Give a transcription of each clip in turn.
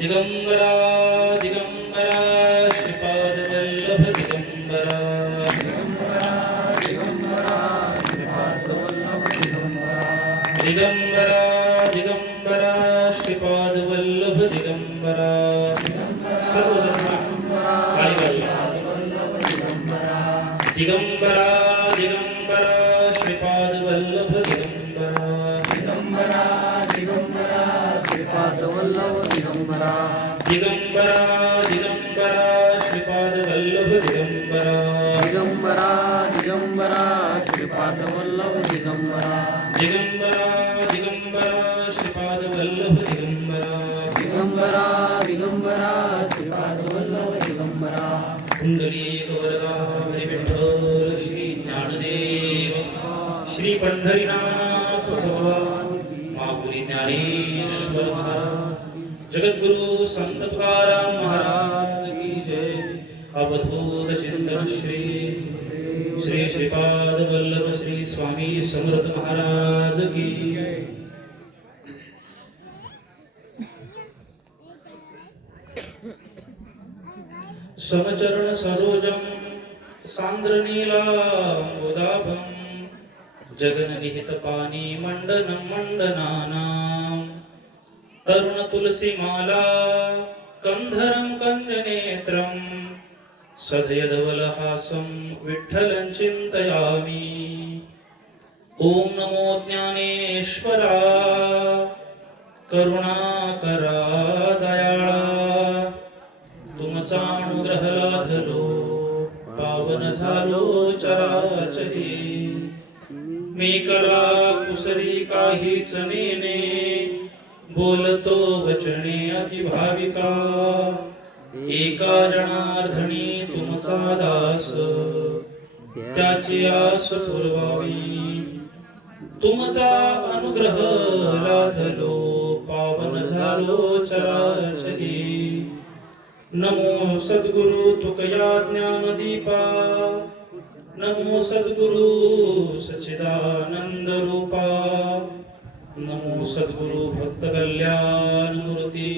दिगंबरा दिगंबरा श्रीपाद वल्लभ दिगंबरा दिगंबरा दिगंबरा श्रीपाद वल्लभ दिगंबरा दिगंबरा दिगंबरा श्रीपाद वल्लभ दिगंबरा दिगंबरा दिगंबरा श्रीपाद वल्लभ दिगंबरा दिगंबरा दिगंबरा श्रीपाद वल्लभ दिगंबरा दिगंबरा दिगंबरा श्रीपाद वल्लभ दिगंबरा दिगंबरा दिगंबरा श्रीपाद वल्लभ दिगंबरा दिगंबरा दिगंबरा श्रीपाद वल्लभ दिगंबरा पुंडलीक वरदा हरी विठ्ठल श्री ज्ञानदेव श्री पंढरीनाथ भगवान माऊली ज्ञानेश्वर महाराज जगद्गुरु संत तुकाराम महाराज की जय अवधूत चिंतन श्री श्री श्रीपाद वल्लभ श्री स्वामी समर्थ महाराज की जय। समचरण सरोजम सांद्र नीलांबुदाभं जगन निहित पानी मंडनं मंडनानां तरुण तुलसी माला कंधरं कंजनेत्रं सधयधवलहासं विठ्ठलं चिन्तयामि। ओम नमो ज्ञानेश्वरा करुणाकरा दयाळा तुमचा अनुग्रह लाधलो पावन झालो चराचरी। मी कला कुसरी काहीच नेने बोलतो वचने अतिभाविका एका जनार्दनी तुमचा दास त्याची आस पुरवावी। तुमचा अनुग्रह लाधलो पावन झालो चराचरी। नमो सद्गुरु तुकया ज्ञानदीपा नमो सद्गुरु सच्चिदानंद रूपा नमो सद्गुरु भक्त कल्याण मूर्ती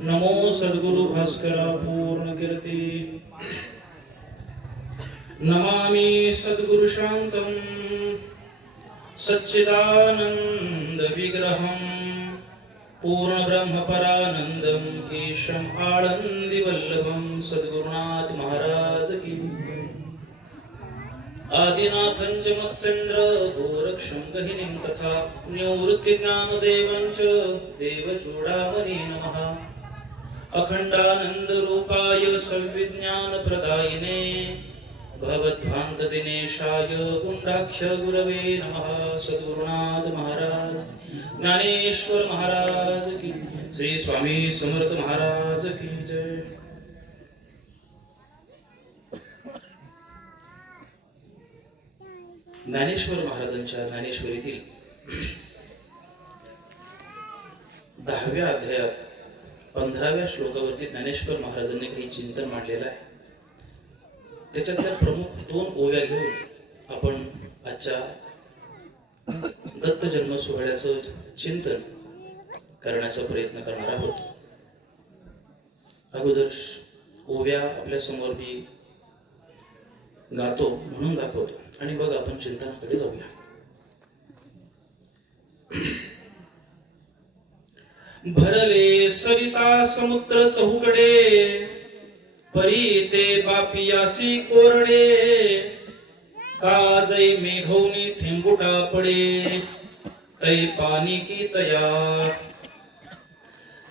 नमो सद्गुरु भास्करा पूर्ण कीर्ती। नमामि सद्गुरु शांतं सच्चिदानंद विग्रहं पूर्ण ब्रह्म परानंदम ईशम आनंदी वल्लभम सद्गुरुनाथ महाराज की। आदिनाथं च मत्सेन्द्र गोरक्षं गहिनीं तथा निवृत्ति ज्ञानदेवं च देवचूडामणि नमः। अखंडानंद रूपाय सविज्ञान प्रदायिने भवद्भान्त दिनेशाय गुंडाक्ष गुरवे नमः। सद्गुरुनाथ महाराज ज्ञानेश्वर महाराज की श्री स्वामी समर्थ महाराज की जय। ज्ञानेश्वर महाराजांच्या ज्ञानेश्वरीतील 10व्या अध्यायात 15व्या श्लोकावरती ज्ञानेश्वर महाराजांनी काही चिंतन मांडलेलं आहे। त्याच्यातल्या प्रमुख 2 ओव्या घेऊन आपण आजच्या दत्त जन्म सोहळ्याचं चिंतन करण्याचा प्रयत्न करणार आहोत। अगोदर ओव्या आपल्या समोर मी गातो म्हणून दाखवतो आणि बघ आपण चिंतनाकडे जाऊया। भरले सरिता समुद्र चहूकडे परी ते बापियासी कोरडे काजै मेघौनी थेंबुटा पडे तै पानी की तया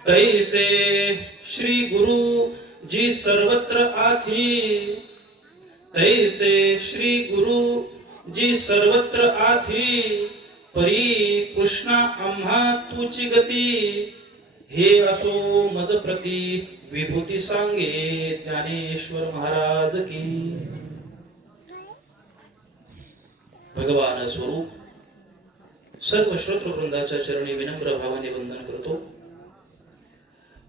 तैसे श्री गुरु जी सर्वत्र आथी तैसे श्री गुरु जी सर्वत्र आथी परी कृष्णा आम्हा तुची गती हे असो मज प्रती विभूती सांगे ज्ञानेश्वर महाराज की। भगवान स्वरूप सर्व श्रोत्र वृंदाच्या चरणी विनम्र भावाने वंदन करतो।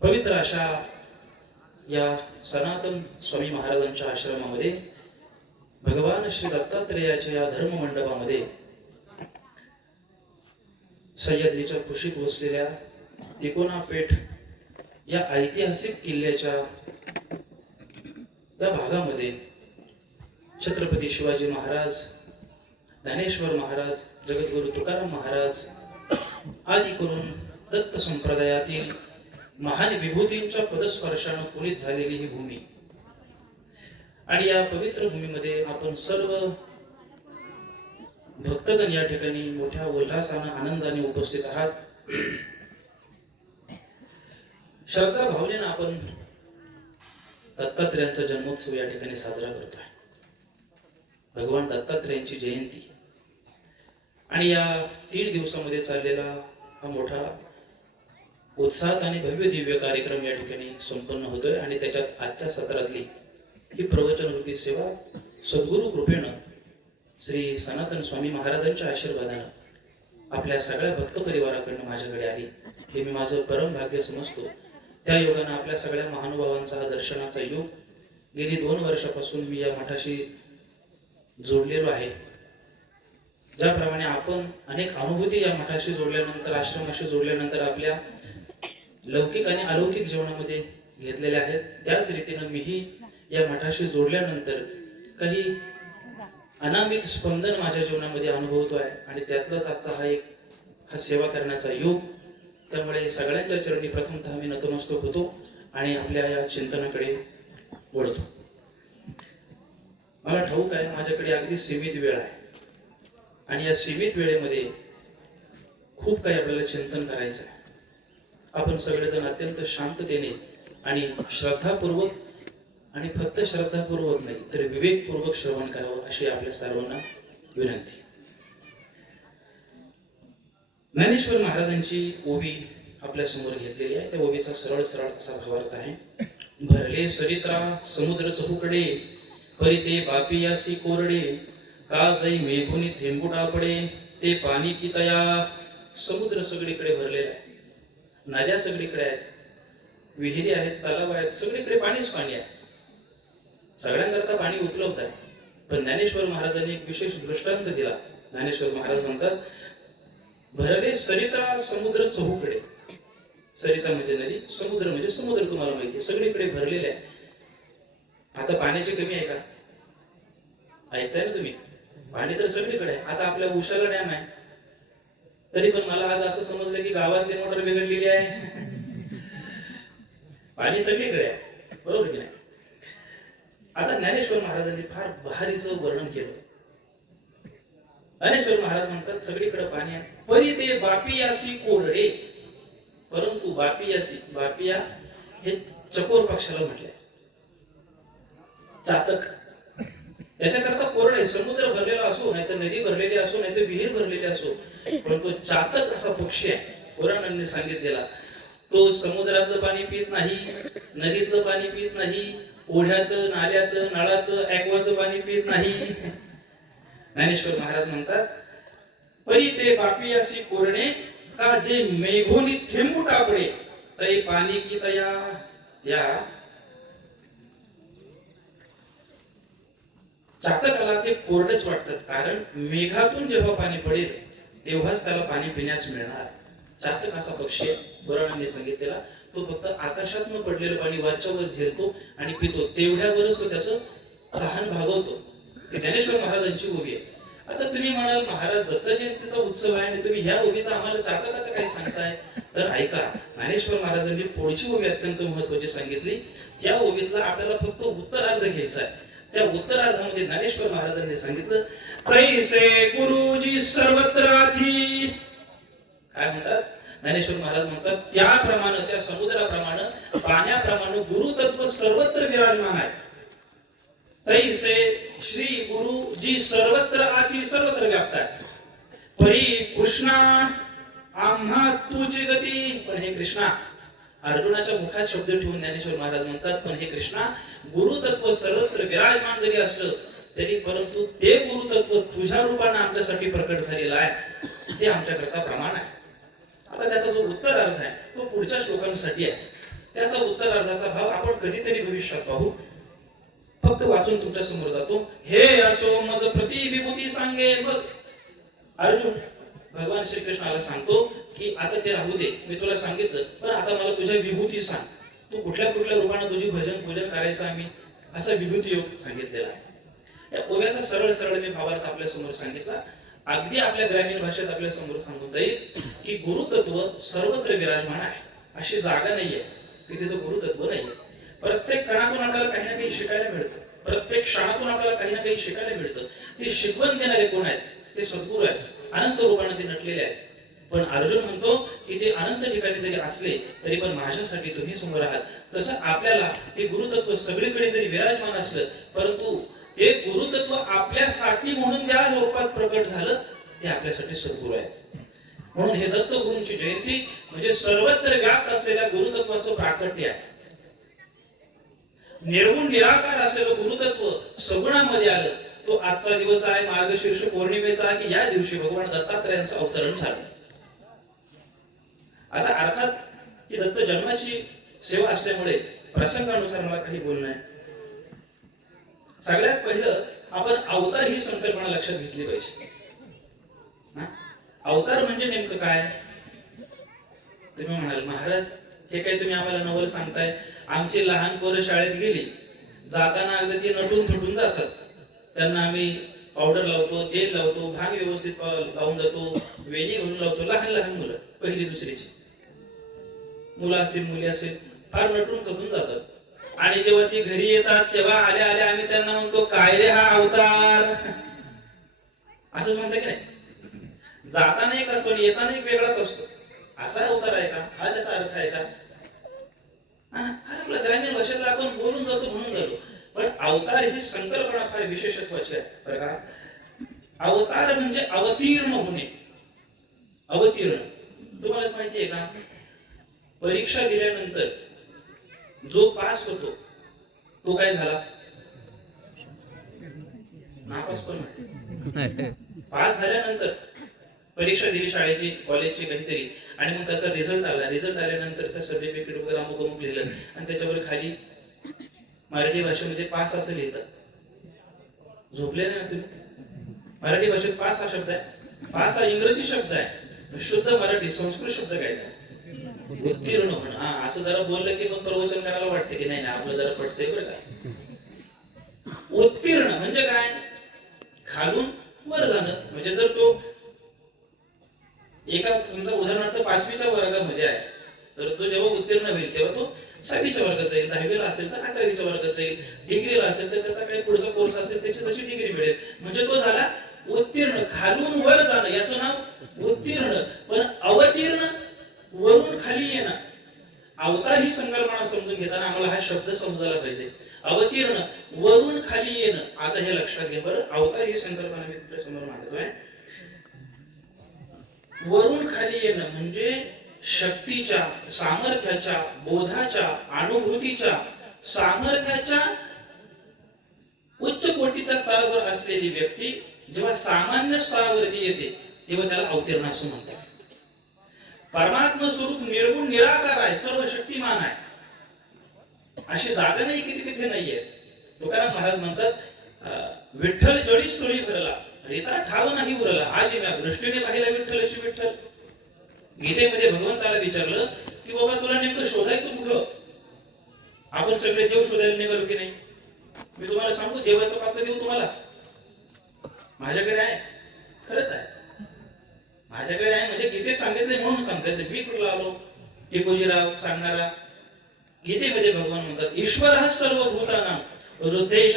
पवित्र अशा या सनातन स्वामी महाराजांच्या आश्रमामध्ये भगवान श्री दत्तात्रेयाच्या या धर्म मंडपामध्ये सह्याद्रीच्या कुशीत वसलेल्या तिकोना पेठ या ऐतिहासिक किल्ल्याच्या या भागामध्ये छत्रपती शिवाजी महाराज, ज्ञानेश्वर महाराज, जगद्गुरु तुकाराम महाराज आदी करून दत्त संप्रदायातील महान विभूतींच्या पदस्पर्शानं पुनीत झालेली ही भूमी आणि या पवित्र भूमीमध्ये आपण सर्व भक्तगण या ठिकाणी मोठ्या उल्हासानं आनंदाने उपस्थित आहात. श्रद्धा भावनेनं आपण दत्तात्रेयांचा जन्मोत्सव या ठिकाणी साजरा करतोय. भगवान दत्तात्रेयांची जयंती आणि या 3 दिवसामध्ये चाललेला हा मोठा उत्साहात आणि भव्य दिव्य कार्यक्रम या ठिकाणी संपन्न होतोय आणि त्याच्यात आजच्या सत्रातली ही प्रवचन रूपी सेवा सद्गुरु कृपेनं श्री सनातन स्वामी महाराजांच्या आशीर्वादानं आपल्या सगळ्या भक्त परिवाराकडनं माझ्याकडे आली. हे मी माझं परम भाग्य समजतो. त्या योगानं आपल्या सगळ्या महानुभावांचा हा दर्शनाचा योग गेली 2 वर्षापासून मी या मठाशी जोडलेलो आहे. ज्याप्रमाणे आपण अनेक अनुभूती या मठाशी जोडल्यानंतर, आश्रमाशी जोडल्यानंतर आपल्या लौकिक आणि अलौकिक जीवनामध्ये घेतलेल्या आहेत, त्याच रीतीनं मीही या मठाशी जोडल्यानंतर काही अनामिक स्पंदन माझ्या जीवनामध्ये अनुभवतो आहे आणि त्यातलाच आजचा हा सेवा करण्याचा योग. त्यामुळे सगळ्यांच्या चरणी प्रथमतः मी नतमस्तक होतो आणि आपल्या या चिंतनाकडे वळतो. मला ठाऊक आहे माझ्याकडे अगदी सीमित वेळ आहे आणि या सीमित वेळेमध्ये खूप काही आपल्याला चिंतन करायचं आहे. आपण सगळेजण अत्यंत शांततेने आणि श्रद्धापूर्वक, आणि फक्त श्रद्धापूर्वक नाही तर विवेकपूर्वक श्रवण करावं अशी आपल्या सर्वांना विनंती. ज्ञानेश्वर महाराजांची ओवी आपल्या समोर घेतलेली आहे. त्या ओवीचा सरळ असा भावार्थ आहे. भरले सरित्रा समुद्र चहूकडे, परी ते बापियासी कोरडे, का जाई मेघुनी थेंबुटा पडे, ते पाणी की तया. समुद्र सगळीकडे भरलेला आहे, नद्या सगळीकडे आहेत, विहिरी आहेत, तलाव आहेत, सगळीकडे पाणीच पाणी आहे. सगळ्यांकरता पाणी उपलब्ध आहे. पण ज्ञानेश्वर महाराजांनी एक विशेष दृष्टांत दिला. ज्ञानेश्वर महाराज म्हणतात, भरले सरिता समुद्र चहूकडे. सरिता म्हणजे नदी, समुद्र म्हणजे समुद्र. तुम्हाला माहिती सगळीकडे भरलेले आहे. आता पाण्याची कमी आहे का? ऐकताय ना तुम्ही? पाणी तर सगळीकडे आहे. आता आपल्या उशाला डॅम आहे, तरी पण मला आज असं समजलं की गावातली मोटर बिघडलेली आहे. पाणी सगळीकडे आहे, बरोबर की नाही? आता ज्ञानेश्वर महाराजांनी फार बहारीचं वर्णन केलं. ज्ञानेश्वर महाराज म्हणतात सगळीकडे पाणी आहे, परी ते बापियासी कोरडे. परंतु बापियासी, बापिया हे चकोर पक्षाला म्हटलंय, चातक. याच्याकरता कोरडे. समुद्र भरलेला असो, नाही तर नदी भरलेली असो, नाही तर विहीर भरलेली असो, पण तो चातक असा पक्षी आहे. पुराणांनी सांगितलेला. तो समुद्रातलं पाणी पित नाही, नदीतलं पाणी पित नाही, ओढ्याचं, नाल्याचं, नळाचं, ॲक्वाचं पाणी पित नाही. ज्ञानेश्वर महाराज म्हणतात, परी ते बापियासी कोरणे, का जे मेघोनी थेंबू टापडे, तै पाणी की तया. या चातकाला ते कोरडेच वाटतात, कारण मेघातून जेव्हा पाणी पडेल तेव्हाच त्याला पाणी पिण्यास मिळणार. चातक असा पक्षी पुराणांनी सांगितलेला. तो फक्त आकाशातून पडलेलं पाणी वरच्यावर झेलतो आणि पितो, तेवढ्यावरच तो त्याचं तहान भागवतो. ज्ञानेश्वर महाराजांची ओवी आहे. आता तुम्ही म्हणाल महाराज दत्त जयंतीचा उत्सव आहे आणि तुम्ही ह्या ओवीचा आम्हाला चातकाचं काही सांगताय, तर ऐका. ज्ञानेश्वर महाराजांनी पुढची ओवी अत्यंत महत्वाची सांगितली. त्या ओवीतला आपल्याला फक्त उत्तरार्ध घ्यायचा आहे. त्या उत्तरार्धामध्ये ज्ञानेश्वर महाराजांनी सांगितलं, कैसे गुरुजी सर्वत्र आधी. काय म्हणतात ज्ञानेश्वर महाराज? म्हणतात त्याप्रमाणे, त्या समुद्राप्रमाणे, पाण्याप्रमाणे गुरुतत्व सर्वत्र विराजमान आहे. तैसे श्री गुरु जी सर्वत्र आधी, सर्वत्र व्याप्त आहे. परी कृष्णा आम्हा तुझी गती. पण हे कृष्णा, अर्जुनाच्या मुखात शब्द ठेवून ज्ञानेश्वर महाराज म्हणतात, पण हे कृष्णा, गुरुतत्व सर्वत्र विराजमान जरी असलं तरी, परंतु ते गुरुतत्व तुझ्या रूपाने आमच्यासाठी प्रकट झालेलं आहे, ते आमच्याकरता प्रमाण आहे. आता त्याचा जो उत्तरार्ध आहे तो पुढच्या श्लोकांसाठी आहे. त्याचा उत्तरार्धाचा भाव आपण कधीतरी भविष्यात पाहू. फक्त वाचून तुमच्या समोर जातो. हे असो मज प्रति विभूती सांगे. मग अर्जुन भगवान श्रीकृष्णाला सांगतो की आता ते राहू दे, मी तुला सांगितलं, पण आता मला तुझ्या विभूती सांग. तू कुठल्या कुठल्या रूपाने तुझी भजन पूजन करायचं आम्ही असा विभूती योग सांगितलेला आहे. या ओव्याचा सरळ सरळ मी भावार्थ आपल्या समोर सांगितला. अगदी आपल्या ग्रामीण भाषेत आपल्या समोर सांगून जाईल की गुरुतत्व सर्वत्र विराजमान आहे. अशी जागा नाहीये की तिथं गुरुतत्व नाहीये. प्रत्येक कणातून आपल्याला काही ना काही शिकायला मिळतं. प्रत्येक क्षणातून आपल्याला काही ना काही शिकायला मिळतं. ते शिकवण देणारे कोण आहेत? ते सद्गुरू आहेत. अनंत रूपाने ते नटलेले आहेत. पण अर्जुन म्हणतो की ते अनंत ठिकाणी जरी असले तरी पण माझ्यासाठी तुम्ही समोर आहात. तसं आपल्याला ते गुरुतत्व सगळीकडे जरी विराजमान असलं परंतु ते गुरुतत्व आपल्यासाठी म्हणून त्या रूपात प्रकट झालं ते आपल्यासाठी सद्गुरू आहे. म्हणून हे दत्त गुरूंची जयंती म्हणजे सर्वत्र व्याप्त असलेल्या गुरुतत्वाचं प्राकट्य आहे. निर्गुण निराकार असलेलं गुरुतत्व सगुणामध्ये आलं. तो आजचा दिवस आहे मार्गशीर्ष पौर्णिमेचा की या दिवशी भगवान दत्तात्रयांचं अवतरण झालं. आता अर्थात ही दत्त जन्माची सेवा असल्यामुळे प्रसंगानुसार मला काही बोलणं आहे. सगळ्यात पहिलं आपण अवतार ही संकल्पना लक्षात घेतली पाहिजे. अवतार म्हणजे नेमकं काय? तुम्ही म्हणाल महाराज हे काही तुम्ही आम्हाला नवल सांगताय. आमची लहान पोरं शाळेत गेली जाताना अगदी ती नटून थटून जातात. त्यांना आम्ही पावडर लावतो, तेल लावतो, भांग व्यवस्थित लावून जातो, वेणी घालून लावतो. लहान लहान मुलं पहिली दुसरीची मुलं असतील मुली असेल फार नटून थटून जातात. आणि जेव्हा ती घरी येतात तेव्हा आल्या आल्या आम्ही त्यांना म्हणतो काय रे हा अवतार असंच म्हणता की नाही. जाताना एक असतो आणि येताना एक वेगळाच असतो. असा अवतार आहे का? हा त्याचा अर्थ आहे का? आपल्या ग्रामीण भाषेतला आपण बोलून जातो म्हणून झालो. पण अवतार ही संकल्पना फार विशेषत्वाची आहे बरं का. अवतार म्हणजे अवतीर्ण होणे. अवतीर्ण तुम्हाला माहिती आहे का? परीक्षा दिल्यानंतर जो पास होतो तो काय झाला? नापास पण नाही. पास झाल्यानंतर परीक्षा दिली शाळेची कॉलेजची काहीतरी आणि मग त्याचा रिझल्ट आला. रिझल्ट आल्यानंतर त्या सर्टिफिकेट वगैरे अमुक अमुक लिहिलं आणि त्याच्यावर खाली मराठी भाषेमध्ये पास असं लिहितात. झोपले नाही ना तुम्ही? मराठी भाषेत पास हा शब्द आहे. पास हा इंग्रजी शब्द आहे. शुद्ध मराठी संस्कृत शब्द काय? उत्तीर्ण होणं. हा असं जरा बोललं की मग प्रवचन करायला वाटतं की नाही आपलं जरा पटतंय बरं का. उत्तीर्ण म्हणजे काय? खालून वर जाणं. म्हणजे जर तो एका समजा उदाहरणार्थ 5वीच्या वर्गामध्ये आहे तर तो जेव्हा उत्तीर्ण होईल तेव्हा तो 6वीच्या वर्गात जाईल. 10वीला असेल तर 11वीच्या वर्गात जाईल. डिग्रीला असेल तर त्याचा काही पुढचा कोर्स असेल त्याची तशी डिग्री मिळेल. म्हणजे तो झाला उत्तीर्ण. खालून वर जाणं याचं नाव उत्तीर्ण. पण अवतीर्ण वरून खाली येणं. अवतार ही संकल्पना समजून घेताना आम्हाला हा शब्द समजायला पाहिजे. अवतीर्ण वरून खाली येणं. आता हे लक्षात घ्या बरं. अवतार ही संकल्पना मी तुमच्या समोर मांडतोय. वरून खाली येणं म्हणजे शक्तीच्या, सामर्थ्याच्या, बोधाच्या, अनुभूतीच्या, सामर्थ्याच्या उच्च कोटीच्या स्तरावर असलेली व्यक्ती जेव्हा सामान्य स्तरावरती येते तेव्हा त्याला अवतीर्ण असं म्हणतात. परमात्मा स्वरूप निर्गुण निराकार आहे, सर्व शक्तिमान आहे. अशी जागा नाही की तिथे नाहीये. तुकाराम महाराज म्हणतात विठ्ठल जडी स्थळी भरला रीता ठाव नाही उरला. आज या दृष्टीने पाहिला विठ्ठलाची विठ्ठल. गीतेमध्ये भगवंताला विचारलं की बाबा तुला नेमकं शोधायचं कुठं? आपण सगळे देव शोधायला निघालो की नाही? मी तुम्हाला सांगू देवाचं पात्र देऊ तुम्हाला माझ्याकडे आहे. खरंच आहे माझ्याकडे आहे. म्हणजे गीतेत सांगितले म्हणून सांगतात. मी कुठला आलो टिकोजीराव सांगणारा. गीतेमध्ये भगवान म्हणतात ईश्वर सर्वभूतानां हृदयेश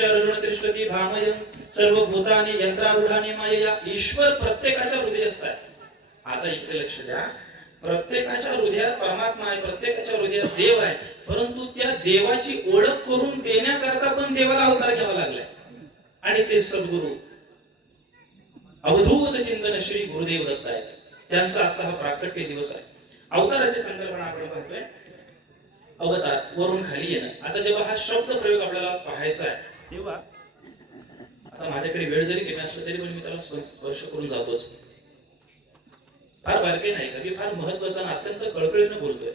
भामयं सर्वभूतानि यंत्रारूढानि मायया. ईश्वर प्रत्येकाच्या हृदयात आहे. आता इकडे लक्ष द्या. प्रत्येकाच्या हृदयात परमात्मा आहे, प्रत्येकाच्या हृदयात देव आहे. परंतु त्या देवाची ओळख करून देण्याकरता पण देवाला अवतार घ्यावा लागलाय. आणि ते सद्गुरू अवधूत चिंतन श्री गुरुदेव दत्त आहेत. त्यांचा आजचा हा प्राकट्य दिवस आहे. अवताराची संकल्पना आपण पाहतोय. अवतार वरून खाली येणं. आता जेव्हा हा शब्द प्रयोग आपल्याला पाहायचा आहे तेव्हा आता माझ्याकडे वेळ जरी कमी असला तरी पण मी त्याला स्पर्श करून जातोच. फार बारके नाही का? मी फार महत्वाचा अत्यंत कळकळीनं बोलतोय.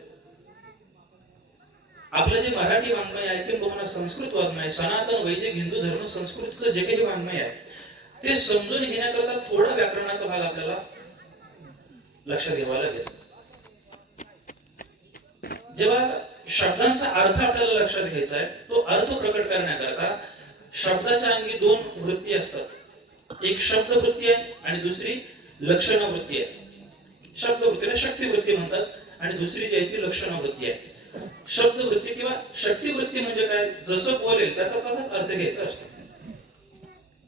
आपलं जे मराठी वाङ्मय आहे किंवा संस्कृत वाङ्मय, सनातन वैदिक हिंदू धर्म संस्कृतीचं जे काही वाङ्मय आहे ते समजून घेण्याकरता थोडा व्याकरणाचा भाग आपल्याला लक्षात घ्यावा लागेल. जेव्हा शब्दांचा अर्थ आपल्याला लक्षात घ्यायचा आहे. तो अर्थ प्रकट करण्याकरता शब्दाच्या अंगी दोन वृत्ती असतात. एक शब्द वृत्ती आहे आणि दुसरी लक्षण वृत्ती आहे. शब्द वृत्तीला शक्ती वृत्ती म्हणतात आणि दुसरी जी आहे ती लक्षण वृत्ती आहे. शब्द वृत्ती किंवा शक्ती वृत्ती म्हणजे काय, जसं बोलेल त्याचा तसाच अर्थ घ्यायचा असतो.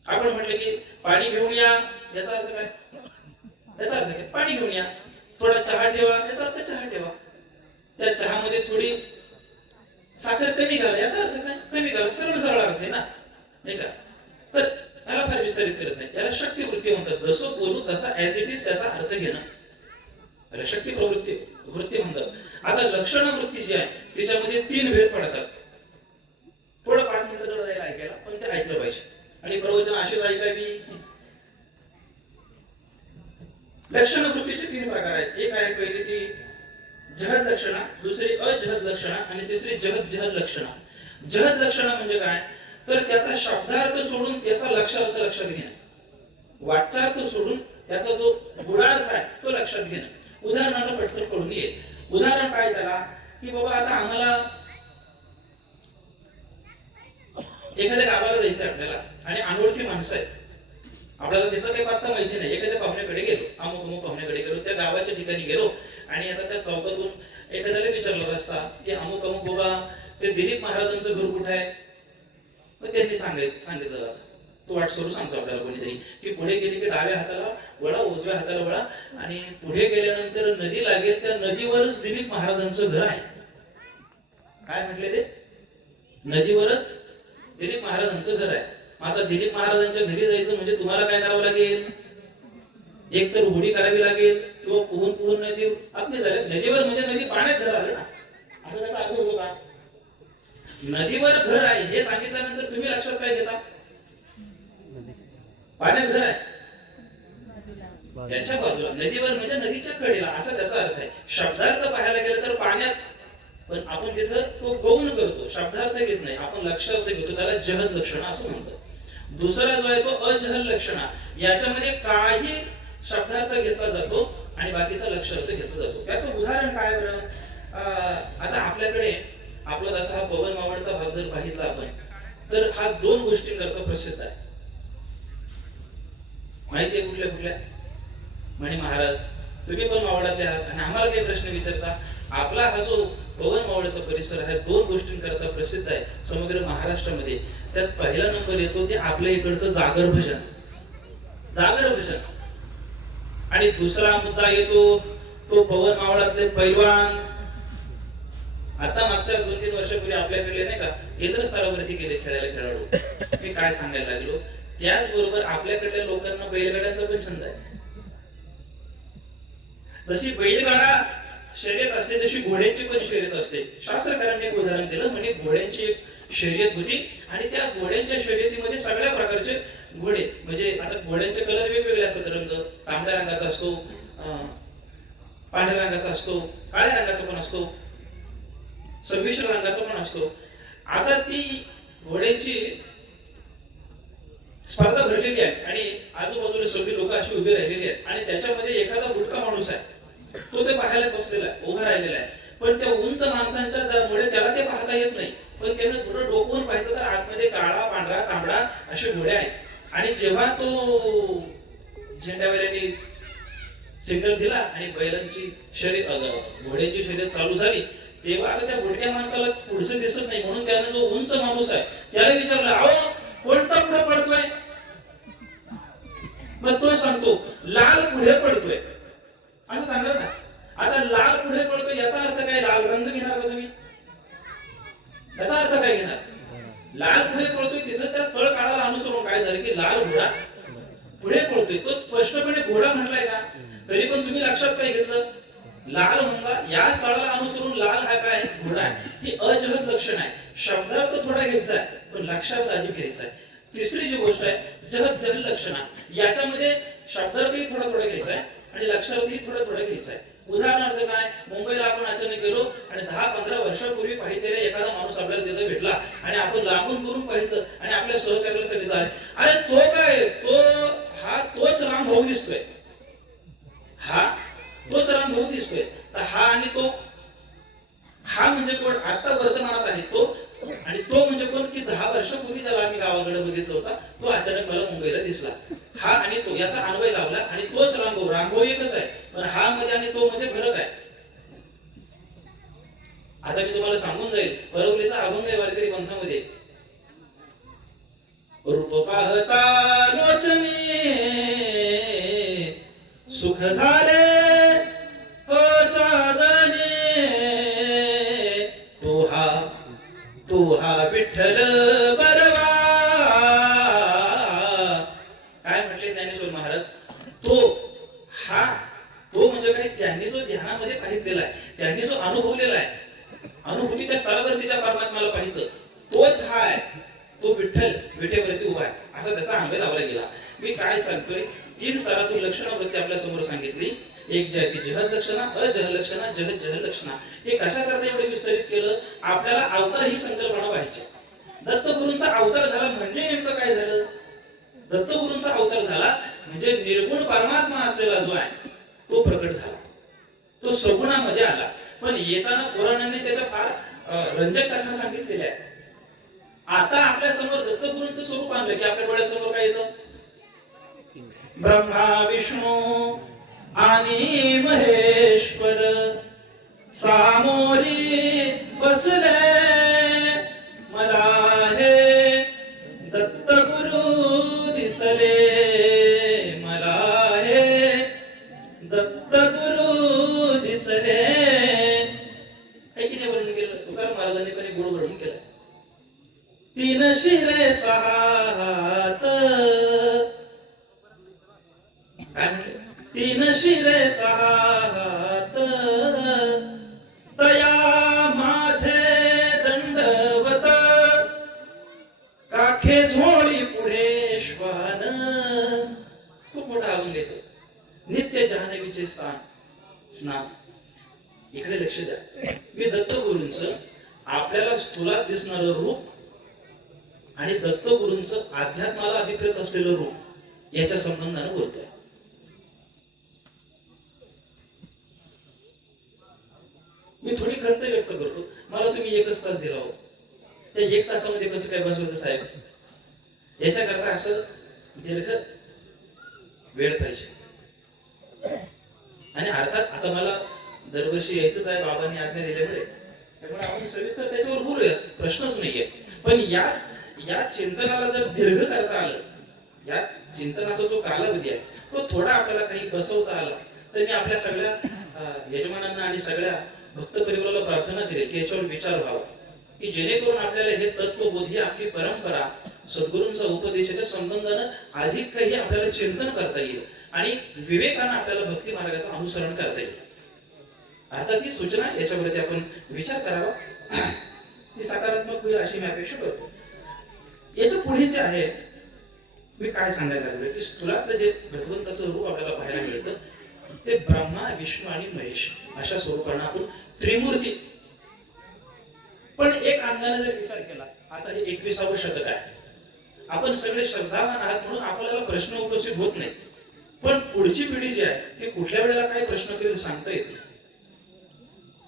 आपण म्हटलं की पाणी घेऊन या, याचा अर्थ काय, याचा अर्थ काय, पाणी घेऊन या. थोडा चहा ठेवा, याचा अर्थ चहा ठेवा. त्या चहामध्ये थोडी साखर कमी घाला, याचा अर्थ काय, कमी घाला. सरळ सरळ अर्थ आहे ना, नाही का. तर याला फार विस्तारित करत नाही. याला शक्ती वृत्ती म्हणतात. जसं बोलू तसा ऍज इट इज त्याचा अर्थ घेणं, याला शक्ती प्रवृत्ती वृत्ती म्हणतात. आता लक्षण वृत्ती जी आहे त्याच्यामध्ये तीन भेद पडतात. थोडं 5 मिनिटं जवळ जायला ऐकायला, पण ते ऐकलं पाहिजे आणि प्रवचन अशीच ऐकावी. लक्षण वृत्तीचे 3 प्रकार आहेत. एक आहे पहिली ती जहद लक्षणा, दुसरी अजहद लक्षणा आणि तिसरी जहद जहद लक्षणा. जहद लक्षणा म्हणजे काय, तर त्याचा शब्दार्थ सोडून त्याचा लक्षार्थ लक्षात घेणं, वाच्यार्थ सोडून त्याचा जो गुणार्थ आहे तो लक्षात घेणं. उदाहरणाला पटकन कळून येईल. उदाहरण काय त्याला, की बाबा आता आम्हाला एखाद्या गावाला जायचं आहे आपल्याला आणि अनोळखी माणसं आहेत. आपल्याला तिथं काही पत्ता माहिती नाही. एखाद्या पाहुण्याकडे गेलो, अमुक अमुक पाहुण्याकडे गेलो, त्या गावाच्या ठिकाणी गेलो आणि आता त्या चौकातून एखाद्याला विचारलं रस्ता की अमुक अमुक बाबा ते दिलीप महाराजांचं घर कुठं आहे. मग त्यांनी सांगितलं असं. तो वाट सोडून सांगतो आपल्याला कोणीतरी की पुढे गेली की डाव्या हाताला वळा, उजव्या हाताला वळा आणि पुढे गेल्यानंतर नदी लागेल, त्या नदीवरच दिलीप महाराजांचं घर आहे. काय म्हटले ते, नदीवरच दिलीप महाराजांचं घर आहे. आता दिलीप महाराजांच्या घरी जायचं म्हणजे तुम्हाला काय करावं लागेल, एक तर होडी करावी लागेल किंवा पोहून पोहून नदी आपली झाले. नदीवर म्हणजे नदी पाण्यात घर आलं ना, असं त्याचा अर्थ होतो का. नदीवर घर आहे हे सांगितल्यानंतर तुम्ही लक्षात काय घेता, पाण्यात घर आहे त्याच्या बाजूला, नदीवर म्हणजे नदीच्या कडेला, असा त्याचा अर्थ आहे. शब्दार्थ पाहायला गेलं तर पाण्यात, पण आपण तिथं तो गौण करतो, शब्दार्थ घेत नाही, आपण लक्षार्थ घेतो. त्याला जहद लक्षणा असं म्हणतात. दुसरा जो आहे तो अजहद लक्षणा. याच्यामध्ये काही शब्दार्थ घेतला जातो आणि बाकीचा लक्षार्थ घेतला जातो. त्याचं उदाहरण काय बरं, आता आपल्याकडे आपला जसा हा पवन मावळचा भाग जर पाहितला आपण, तर हा 2 गोष्टींकरता प्रसिद्ध आहे. माहिती आहे कुठल्या कुठल्या, म्हणे महाराज तुम्ही पण मावळातले आहात आणि आम्हाला काही प्रश्न विचारता. आपला हा जो पवन मावळचा परिसर आहे 2 गोष्टींकरता प्रसिद्ध आहे समग्र महाराष्ट्रामध्ये. त्यात पहिला नंबर येतो ते आपल्या इकडचं जागर भजन, जागर भजन. आणि दुसरा मुद्दा येतो तो पवन मावळातले पैलवान. आता मागच्या 2-3 वर्षापूर्वी आपल्याकडे नाही का केंद्र स्तरावरती गेले खेळायला खेळाडू. मी काय सांगायला लागलो, त्याचबरोबर आपल्याकडल्या लोकांना बैलगाड्यांचा पण छंद आहे. जशी बैलगाडा शर्यत असते तशी घोड्यांची पण शर्यत असते. शास्त्रकारांनी एक उदाहरण दिलं, म्हणजे घोड्यांची एक शर्यत होती आणि त्या घोड्यांच्या शर्यतीमध्ये सगळ्या प्रकारचे घोडे, म्हणजे आता घोड्यांचे कलर वेगवेगळे असतात. रंग तांबड्या रंगाचा असतो, पांढऱ्या रंगाचा असतो, काळ्या रंगाचा पण असतो, संमिश्र रंगाचा पण असतो. आता ती घोड्यांची स्पर्धा भरलेली आहे आणि आजूबाजूला सगळी लोक अशी उभी राहिलेली आहेत आणि त्याच्यामध्ये एखादा बुटका माणूस आहे, तो ते पाहायला बसलेला आहे, उभा राहिलेला आहे. पण त्या उंच माणसांच्या मुळे त्याला ते पाहता येत नाही. पण त्यानं थोडं डोकवून पाहिलं तर आतमध्ये काळा, पांढरा, तांबडा असे घोडे आहेत. आणि जेव्हा तो झेंडावाल्यांनी सिग्नल दिला आणि बैलांची शर्यत, घोड्यांची शर्यत चालू झाली, तेव्हा आता त्या बुटक्या माणसाला पुढचं दिसत नाही. म्हणून त्यानं जो उंच माणूस आहे त्याला विचारलं, अहो कोणता पुढे पडतोय. मग तो सांगतो लाल पुढे पडतोय, असं सांगणार ना. आता लाल पुढे पडतोय याचा अर्थ काय, लाल रंग घेणार का तुम्ही, याचा अर्थ काय घेणार. लाल पुढे पडतोय तिथं त्या स्थळ काळाला अनुसरून काय झालं की लाल घोडा पुढे पडतोय. तो स्पष्टपणे घोडा म्हटलाय का, तरी पण तुम्ही लक्षात काय घेतलं, लाल म्हणला. या स्थळाला अनुसरून लाल हा काय घोडा आहे. ही अजहद लक्षण आहे. शब्दार्थ थोडा घ्यायचा आहे पण लक्षात अधिक घ्यायचा आहे. तिसरी जी गोष्ट आहे जहद जहद लक्षणा, याच्यामध्ये शब्दार्थही थोडा थोडा घ्यायचा आहे आणि लक्षार्थही थोडा थोडा घ्यायचा आहे. उदाहरणार्थ काय, मुंबईला आपण अचानक गेलो आणि 10-15 वर्षापूर्वी पाहिलेला एखादा माणूस आपल्याला तिथे भेटला आणि आपण लांबून करून पाहिलं आणि आपल्या सहकार्याला सांगितलं, अरे तो काय, तो हा तोच राम भाऊ दिसतोय, हा तोच राम भाऊ दिसतोय. तर हा आणि तो, हा म्हणजे कोण आता वर्तमानात आहे तो, आणि तो म्हणजे कोण की 10 वर्षापूर्वी ज्याला आम्ही गावाकडे बघितलं होता तो अचानक मला मुंबईला दिसला. हा आणि तो याचा अन्वय लावला आणि तोच रामभाऊ. रामभाऊ एकच आहे पण हा मध्ये आणि तो मध्ये फरक आहे. आता मी तुम्हाला सांगून जाईल. परवलीचा अभंग आहे वारकरी पंथामध्ये. रूप पाहता लोचनी सुख झाले हो साजने, तो हा विठ्ठल बरवा. काय म्हटले ज्ञानेश्वर महाराज? तो म्हणजे काय? त्यांनी जो ध्यानामध्ये पाहिलेला आहे, त्यांनी जो अनुभवलेला आहे, अनुभूतीच्या स्तरावरतीच्या परमात्म्याला पाहिलं, तोच हा आहे. तो विठ्ठल विठेवरती उभा आहे असा त्याचा अन्वय लावला गेला. मी काय सांगतोय? 3 स्तरातून लक्षणं वृत्ती आपल्या समोर सांगितली. एक जी आहे ती जहद लक्षणा, अजहद लक्षणा, जहद जहद लक्षणा. हे कशा करता एवढे विस्तरित केलं? आपल्याला अवतार ही संकल्पना पाहिजे. दत्तगुरूंचा अवतार झाला म्हणजे नेमकं काय झालं? दत्तगुरूंचा अवतार झाला म्हणजे निर्गुण परमात्मा असलेला जो आहे तो प्रकट झाला, तो सगुणामध्ये आला. पण येताना पुराणांनी त्याच्या फार रंजक कथा सांगितलेल्या आहेत. आता आपल्या समोर दत्तगुरूंचं स्वरूप आणलं की आपल्या डोळ्यासमोर काय येतं? ब्रह्मा विष्णू आणि महेश्वर सामोरी बसले, मला हे दत्तगुरु दिसले, मला हे दत्तगुरु दिसले. हे किती वर्णन केलं तुकाराम महाराजांनी? कधी गोड वर्णन केलं. 3 शिरे 6 हात, काय म्हणले? 3 शिरे 6 हात, तया माझे दंडवत, काखे झोळी पुढे श्वान. खूप मोठा अभंग येतो. नित्य जान्हवीचे स्नान. इकडे लक्ष द्या. मी दत्तगुरूंचं आपल्याला स्थूलात दिसणारं रूप आणि दत्तगुरूंचं अध्यात्माला अभिप्रेत असलेलं रूप याच्या संबंधाने बोलतोय. मी थोडी खंत व्यक्त करतो. मला तुम्ही 1 तास दिला हो, त्या 1 तासामध्ये कसं काय बसवायचं साहेब? याच्याकरता असं दीर्घ वेळ पाहिजे. आणि अर्थात आता मला दरवर्षी यायचंच आहे बाबांनी आज्ञा दिल्यामुळे, त्यामुळे आपण सविस्तर त्याच्यावर बोलूयाच, प्रश्नच नाहीये. पण या चिंतनाला जर दीर्घ करता आलं, या चिंतनाचा जो कालावधी आहे तो थोडा आपल्याला काही बसवता आला, तर मी आपल्या सगळ्या यजमानांना आणि सगळ्या भक्त परिवाराला प्रार्थना करेल की याच्यावर विचार व्हावा, की जेणेकरून आपल्याला हे तत्वबोध ही आपली परंपरा सद्गुरूंचा उपदेशाच्या संबंधानं अधिक काही आपल्याला चिंतन करता येईल आणि विवेकानं आपल्याला भक्ती मार्गाचं अनुसरण करता येईल. अर्थात ही सूचना याच्यावरती आपण विचार करावा, ती सकारात्मक होईल अशी मी अपेक्षा करतो. याच्या पुढे जे आहे मी काय सांगायला लागलो की स्थूलातलं जे भगवंताचं रूप आपल्याला पाहायला मिळतं ते ब्रह्मा विष्णू आणि महेश अशा स्वरूपानं आपण त्रिमूर्ती. पण एक अंगाने जर विचार केला, आता हे 21वे शतक आहे, आपण सगळे श्रद्धावान आहात म्हणून आपल्याला प्रश्न उपस्थित होत नाही. पण पुढची पिढी जी आहे ती कुठल्या वेळेला काय प्रश्न करेल सांगता येत नाही.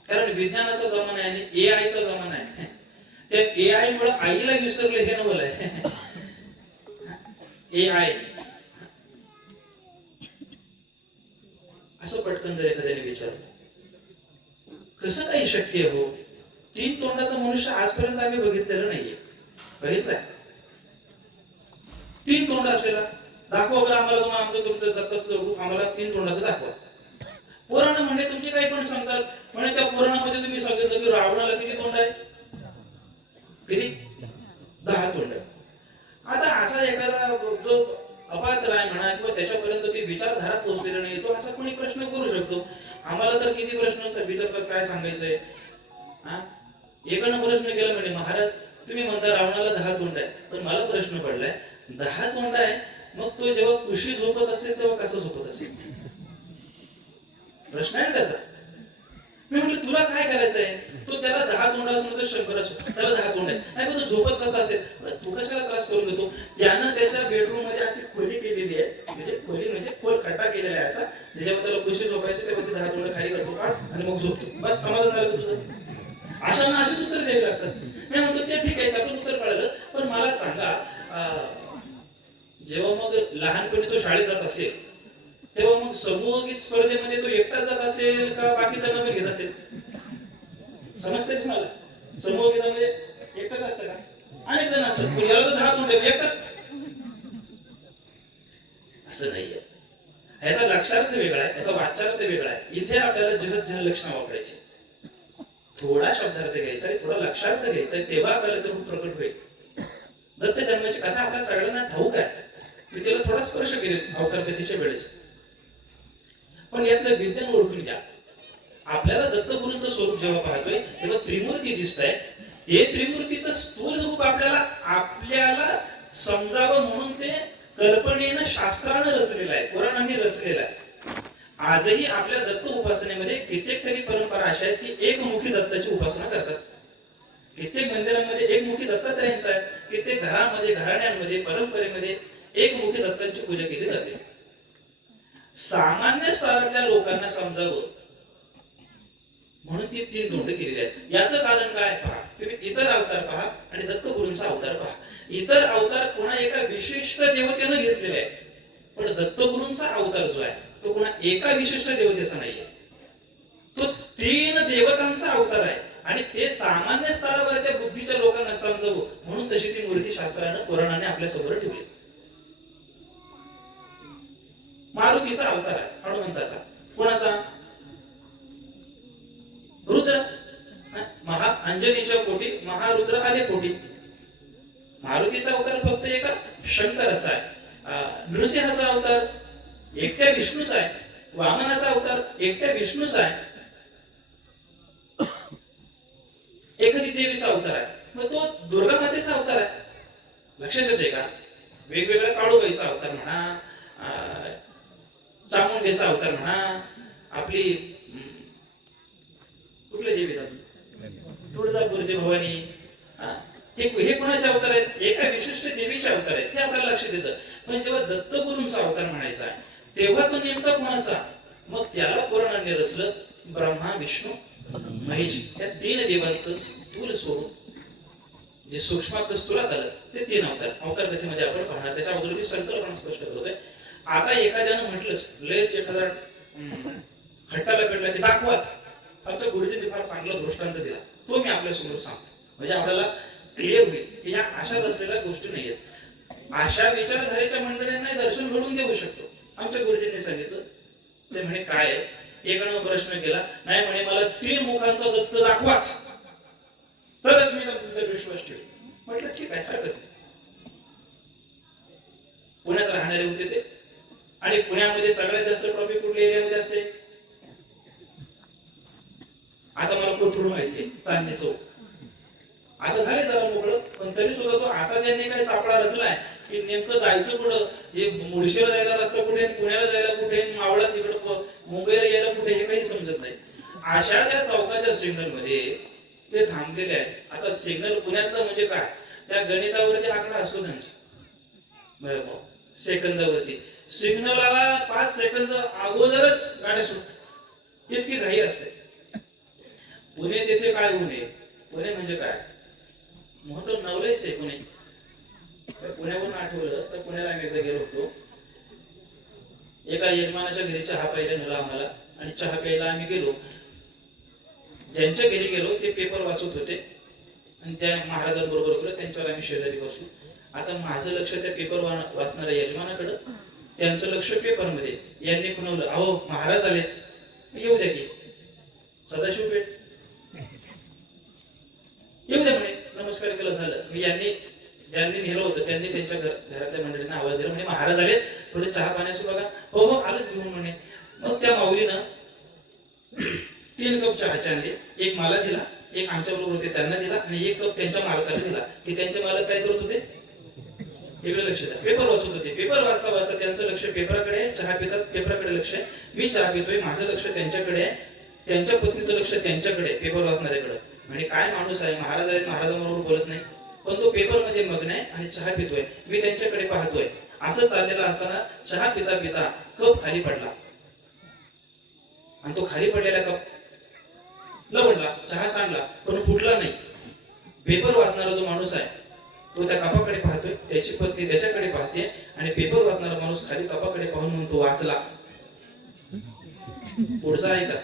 कारण विज्ञानाचा जमाना आहे आणि एआयचा जमाना आहे. त्या एआय मुळे आईला विसरले हे नवल आहे. एआय असं पटकन जर एखाद्याने विचारलं कसं काही शक्य हो? 3 तोंडाचा मनुष्य आजपर्यंत आम्ही बघितलेलं नाहीये. बघितलंय 3 तोंड असलेला? दाखवा बरं आम्हाला, तुम्हाला आमचं तुमचं दत्ताचं रूप आम्हाला 3 तोंडाचं दाखवा. पुराण म्हणजे तुमचे काही पण सांगतात म्हणजे त्या पुराणामध्ये तुम्ही सांगितलं की रावणाला किती तोंड आहे? किती? 10 तोंड. आता असा एखादा जो अपात्र आहे म्हणा किंवा त्याच्यापर्यंत ती विचारधारा पोहोचलेली नाही, तो असा कोणी प्रश्न करू शकतो. आम्हाला तर किती प्रश्न विचारतात, काय सांगायचंय? एकानं प्रश्न केला म्हणजे महाराज तुम्ही म्हणता रावणाला 10 तोंड आहे, पण मला प्रश्न पडलाय 10 तोंड आहे मग तो जेव्हा कुशी झोपत असेल तेव्हा कसं झोपत असेल? प्रश्न आहे त्याचा. मी म्हटलं तुला काय करायचंय? तो त्याला 10 तोंड असून तर शंकर असो, त्याला 10 तोंड आहे, नाही पण तो झोपत कसा असेल? तू कशाला त्रास करून घेतो? त्यानं त्याच्या बेडरूम मध्ये अशी खोली केलेली आहे, म्हणजे खोली म्हणजे खोल खड्डा केलेला आहे असा, ज्याच्यावर त्याला कुशी झोपायचं तेव्हा ते 10 तोंड खाली करतो पाच आणि मग झोपतो. बस समाधान झालं तुझं? अशांना अशीच उत्तर द्यावी लागतात. मी म्हणतो ते ठीक आहे, त्याचं उत्तर कळलं, पण मला सांगा जेव्हा मग लहानपणी तो शाळेत जात असेल तेव्हा मग समूहगीत स्पर्धेमध्ये तो एकटाच जात असेल का बाकीच्यांना पण घेत असेल? समजतेच मला. समूहगीतामध्ये एकटाच असतं का? अनेक जण असतात, पण याला तर 10 तोंडे, एकटाच. असं नाहीये. ह्याचा लक्षार्थ वेगळा आहे, याचा वाच्यार्थ वेगळा आहे. इथे आपल्याला जगत जल लक्षण वापरायचे. थोडा शब्दार्थ घ्यायचा आहे, थोडा लक्षार्थ घ्यायचा आहे, तेव्हा आपल्याला ते रूप प्रकट होईल. दत्त जन्माची कथा आपल्या सगळ्यांना ठाऊक आहे. मी त्याला थोडा स्पर्श केले अवतार कथेच्या वेळेस. पण यातलं विज्ञान ओळखून घ्या. आपल्याला दत्तगुरूंचं स्वरूप जेव्हा पाहतोय तेव्हा त्रिमूर्ती दिसत आहे. हे त्रिमूर्तीचं स्थूल रूप आपल्याला समजावं म्हणून ते कल्पनेनं शास्त्रानं रचलेलं आहे, पुराणांनी रचलेलं आहे. आजही आपल्या दत्त उपासनेमध्ये कित्येक तरी परंपरा अशा आहेत की एकमुखी दत्ताची उपासना करतात. कित्येक मंदिरांमध्ये एकमुखी दत्तात्रयांचं आहे, कित्येक घरामध्ये, घराण्यांमध्ये, परंपरेमध्ये एकमुखी दत्तांची पूजा केली जाते. सामान्य स्तरातल्या लोकांना समजावं म्हणून ती 3 तोंड केलेली आहेत. याचं कारण काय पहा. तुम्ही इतर अवतार पहा आणि दत्तगुरूंचा अवतार पहा. इतर अवतार कोणा एका विशिष्ट देवतेनं घेतलेले आहे, पण दत्तगुरूंचा अवतार जो आहे तो कोणा एका विशिष्ट देवतेचा नाहीये. तो 3 देवतांचा अवतार आहे आणि ते सामान्य स्तरावर त्या बुद्धीच्या लोकांना समजावं म्हणून तशी ती मूर्ती शास्त्रानं, पुराणाने आपल्या समोर ठेवली. मारुतीचा अवतार आहे, हनुमंताचा. कोणाचा? रुद्र. अंजनीच्या पोटी महारुद्र आले पोटी. मारुतीचा अवतार फक्त एका शंकराचा आहे. नृसिंहाचा अवतार एकट्या विष्णूचा आहे. वामनाचा अवतार एकट्या विष्णूचा आहे. एखादी देवीचा अवतार आहे, मग तो दुर्गा मातेचा अवतार आहे. लक्षात येते का? वेगवेगळ्या काळूबाईचा अवतार म्हणा, चामुंडेचा अवतार म्हणा, आपली कुठल्या देवी तुळजापूरची भवानी, हे कोणाचे अवतार आहेत? एका विशिष्ट देवीचे अवतार आहेत. हे आपल्याला लक्षात येतं. पण जेव्हा दत्तगुरूंचा अवतार म्हणायचा आहे तेव्हा तो नेमका कोणाचा? मग त्याला पुराणांनी रचलं. ब्रह्मा, विष्णू, महेश या 3 देवांचं स्थूल स्वरूप जे सूक्ष्मात स्थूलात आलं ते 3 अवतार कथेमध्ये आपण पाहणार. त्याच्या अगोदर मी संकल्पना स्पष्ट करतोय. आता एखाद्यानं म्हटलंच, लयच एखादा हट्टाला पेटला की दाखवाच. आमच्या गुरुजींनी फार चांगला दृष्टांत दिला, तो मी आपल्या समोर सांगतो, म्हणजे आपल्याला क्लिअर होईल की या अशा रचलेल्या गोष्टी नाहीयेत. अशा विचारधारेच्या मंडळींना दर्शन घडून देऊ शकतो. आमच्या गुरुजींनी सांगितलं. ते म्हणे काय? एकानं प्रश्न केला, नाही म्हणे मला 3 मुखांचा दत्त दाखवाच, तरच मी तुमचा विश्वास ठेवेन. म्हटलं ठीक आहे, हरकत नाही. पुण्यात राहणारे होते ते, आणि पुण्यामध्ये सगळ्यात जास्त ट्रॉफिक कुठल्या एरियामध्ये असते? आता मला कोथरूड माहितीये, चांदणी चौक. आता झाले जरा मोकळं, पण तरी सुद्धा तो असा त्यांनी काही सापळा रचलाय की नेमकं जायचं कुठं, हे मुळशीला जायला रस्ता कुठे, पुण्याला जायला कुठे, मावळा तिकडं मुंबईला यायला कुठे, हे काही समजत नाही. अशा त्या चौकाच्या सिग्नल मध्ये ते थांबलेले आहेत. आता सिग्नल पुण्यातलं म्हणजे काय, त्या गणितावरती आकडा असतो त्यांचा, सेकंदावरती. सिग्नलला 5 सेकंद अगोदरच गाड्या सुटतात, इतकी घाई असते. पुणे तेथे काय होऊ नये. पुणे म्हणजे काय, मोठं नवलेच आहे पुणे. तर पुण्यावरून आठवलं तर पुण्याला आम्ही एकदा गेलो होतो. एका यजमानाच्या घरी चहा प्यायला नेला आम्हाला, आणि चहा प्यायला आम्ही गेलो. ज्यांच्या घरी गेलो ते पेपर वाचत होते आणि त्या महाराजांबरोबर गेलो, त्यांच्यावर आम्ही शेजारी बसलो. आता माझं लक्ष त्या पेपर वाचणाऱ्या यजमानाकडं, त्यांचं लक्ष पेपरमध्ये. यांनी खुणवलं, अहो महाराज आले, येऊ द्या की. सदाशिव पेठ येऊ द्या म्हणे. नमस्कार केलं, झालं. मी ज्यांनी नेलं होतं त्यांनी त्यांच्या घरातल्या मंडळींना आवाज दिला, म्हणजे महाराज आले, थोडे चहा पाण्याचं बघा. हो हो आलंच घेऊन म्हणे. मग त्या माऊलीनं 3 कप चहाचे आणले. एक मला दिला, एक आमच्या बरोबर होते त्यांना दिला, आणि 1 कप त्यांच्या मालकाला दिला. की त्यांचे मालक काय करत होते, इकडे लक्ष द्या, पेपर वाचत होते. पेपर वाचता वाचता त्यांचं लक्ष पेपराकडे आहे, चहा पितात पेपराकडे लक्ष आहे. मी चहा पितोय, माझं लक्ष त्यांच्याकडे आहे, त्यांच्या पत्नीचं लक्ष त्यांच्याकडे, पेपर वाचणाऱ्याकडे. म्हणजे काय माणूस आहे, महाराजांबरोबर बोलत नाही, पण तो पेपर मध्ये मग्न आहे आणि चहा पितोय. मी त्यांच्याकडे पाहतोय. असं चाललेलं असताना चहा पिता पिता कप खाली पडला, आणि तो खाली पडलेला कप लवडला, चहा सांडला, पण फुटला नाही. पेपर वाचणारा जो माणूस आहे तो त्या कपाकडे पाहतोय, त्याची पत्नी त्याच्याकडे पाहते आणि पेपर वाचणारा माणूस खाली कपाकडे पाहून म्हणतो वाचला. पुढचा आहे का?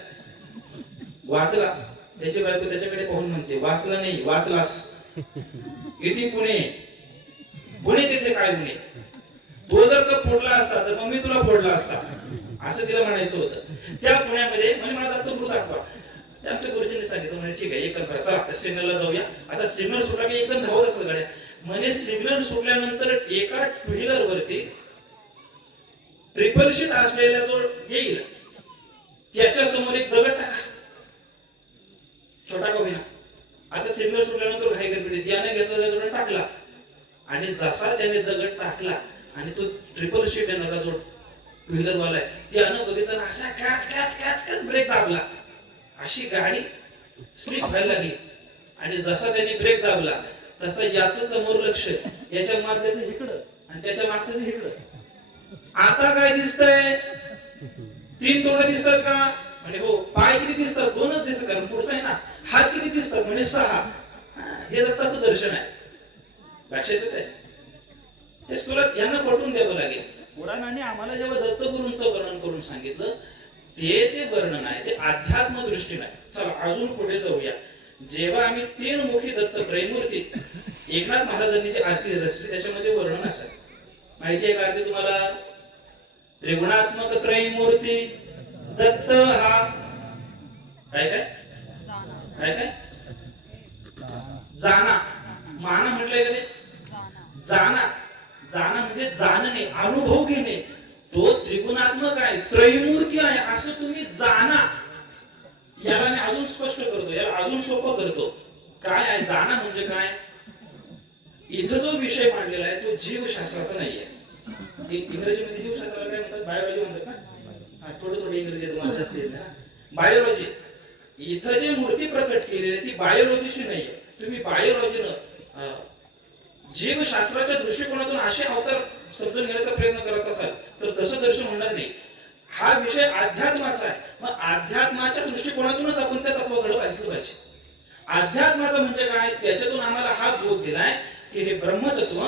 वाचला. त्याची बायको त्याच्याकडे पाहून म्हणते वाचला नाही, वाचलास. इथे पुणे, पुणे तिथे काय गुन्हे? तो जर का फोडला असता तर मग मी तुला फोडला असता, असं तिला म्हणायचं होतं. त्या पुण्यामध्ये म्हणजे मला दत्तगुरु दाखवा. आमच्या गुरुजींनी सांगितलं म्हणजे ठीक आहे, एक काम करा, चला सिग्नलला जाऊया. आता सिग्नल सुटला की एकदम धावत असतात गाड्या. म्हणजे सिग्नल सुटल्यानंतर एका टू व्हीलर वरती ट्रिपल शीट असलेला जो येईल त्याच्या समोर एक दगड टाका, छोटा का होईना. आता सिग्नल सुटल्यानंतर घाई गडबडीत याने घेतला दगड टाकला आणि जसा त्याने दगड टाकला आणि तो ट्रिपल शीट येणारा जो टू व्हीलर वाला आहे त्यानं बघितलं असा काच काच काच काच ब्रेक दाबला. अशी गाडी स्लिप व्हायला लागली आणि जसा त्याने ब्रेक दाबला तसा याचं समोर लक्ष, याच्या मागचं इकडं आणि त्याच्या मागचं इकडं. आता काय दिसतंय? 3 तोंड दिसतात का? म्हणजे हो. पाय किती दिसतात? 2च दिसतात, कारण पुढचा आहे ना. हात किती दिसतात? म्हणजे 6. हे दत्ताचं दर्शन आहे. लक्षात येत आहे? हे तुला यांना पटवून द्यावं लागेल. पुराणाने आम्हाला जेव्हा दत्तगुरूंचं वर्णन करून सांगितलं ते जे वर्णन आहे ते अध्यात्म दृष्टीने आहे. चला अजून पुढे जाऊया. जेव्हा आम्ही 3 मुखी दत्त त्रयमूर्ती एकनाथ महाराजांनी जी आरती रचली त्याच्यामध्ये वर्णन असं माहिती आहे का आरती तुम्हाला? त्रिगुणात्मक त्रयमूर्ती दत्त हा काय काय काय काय जाना. माना म्हटलंय का ते? जाना. जाना म्हणजे जाणणे, अनुभव घेणे. तो त्रिगुणात्मक आहे, त्रयमूर्ती आहे असं तुम्ही जाना. याला मी अजून स्पष्ट करतो, याला अजून सोपं करतो. काय आहे जाना म्हणजे काय? इथं जो विषय मांडलेला आहे तो जीवशास्त्राचा नाहीये. इंग्रजीमध्ये जीवशास्त्राला काय म्हणतात? बायोलॉजी म्हणतात ना. थोडं थोडं इंग्रजी तुम्हाला जास्त येत ना. बायोलॉजी. इथं जी मूर्ती प्रकट केलेली आहे ती बायोलॉजीची नाहीये. तुम्ही बायोलॉजीनं जीवशास्त्राच्या दृष्टिकोनातून असे अवतार समजून घेण्याचा प्रयत्न करत असाल तर तसं दर्शन होणार नाही. हा विषय अध्यात्माचा आहे. मग अध्यात्माच्या दृष्टिकोनातूनच आपण त्या तत्वाकडे पाहिलं पाहिजे. अध्यात्माचं म्हणजे काय? त्याच्यातून आम्हाला हा बोध दिलाय की हे ब्रह्मतत्व,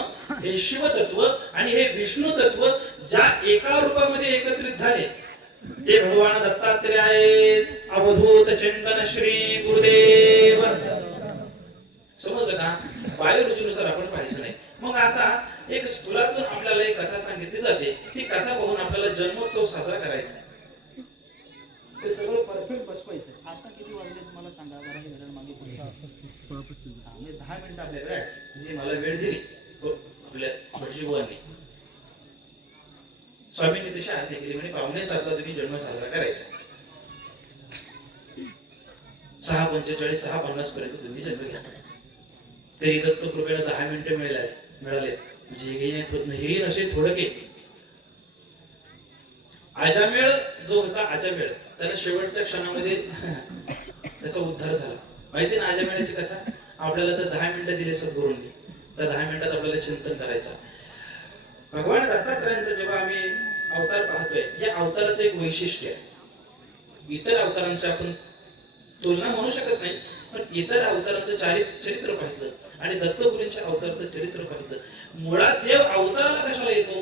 हे शिवतत्व आणि हे विष्णू तत्व ज्या एका रूपामध्ये एकत्रित झाले ते भगवान दत्तात्रय आहेत. अवधूत चिंतन श्री गुरुदेव. समजलं का? बायोलॉजीनुसार आपण पाहायचं नाही. मग आता एक स्थूलातून आपल्याला एक कथा सांगितली जाते. ती कथा पाहून आपल्याला जन्मोत्सव साजरा करायचा आहे. ते सगळं परफेक्ट बसवायचं. आता किती वाजले तुम्हाला सांगा जरा. हे घड्याळ मागे पुढे 10 मिनिटं आपल्याकडे आहे जी मला वेळ दिली आपल्या भटजीबुवांनी. स्वामींनी तशी आज्ञा केली म्हणजे पावणे 7ला तुम्ही जन्म साजरा करायचा. 6:45 6:50 पर्यंत तुम्ही जन्म घ्या. तरी दत्त कृपेला 10 मिनिटं मिळाले म्हणजे हे नसे थोडके. अजामेळ जो होता अजामेळ त्याला शेवटच्या क्षणामध्ये त्याचा उद्धार झाला. माहिती ना अजामेळाची कथा? आपल्याला तर 10 मिनिटं दिले सद्गुरूंनी. त्या 10 मिनिटात आपल्याला चिंतन करायचं. भगवान दत्तात्रयांचा जेव्हा आम्ही अवतार पाहतोय या अवताराचं एक वैशिष्ट्य आहे. इतर अवतारांच्या आपण तुलना म्हणू शकत नाही, पण इतर अवतारांचं चरित्र पाहिलं आणि दत्तगुरूंच्या अवताराचं चरित्र पाहिलं. मुळात देव अवताराला कशाला येतो?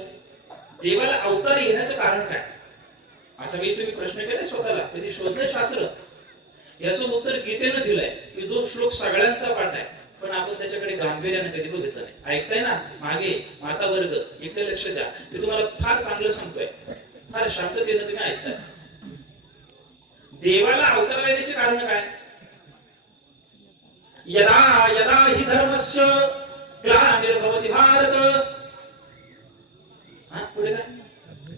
देवाला अवतार येण्याचं कारण काय? असं काही तुम्ही प्रश्न केलाय स्वतःला? कधी शोधलंय शास्त्र? याचं उत्तर गीतेनं दिलंय की जो श्लोक सगळ्यांचा पाठ आहे पण आपण त्याच्याकडे गांभीर्याने कधी बघितलं नाही. ऐकताय ना मागे माता वर्ग? इकडे लक्ष द्या. मी तुम्हाला फार चांगलं सांगतोय, फार शांततेनं तुम्ही ऐकताय. देवाला अवतार येण्याचे कारण काय? यदा यदा हि धर्मस्य ग्लानिर्भवति भारत. पुढे काय?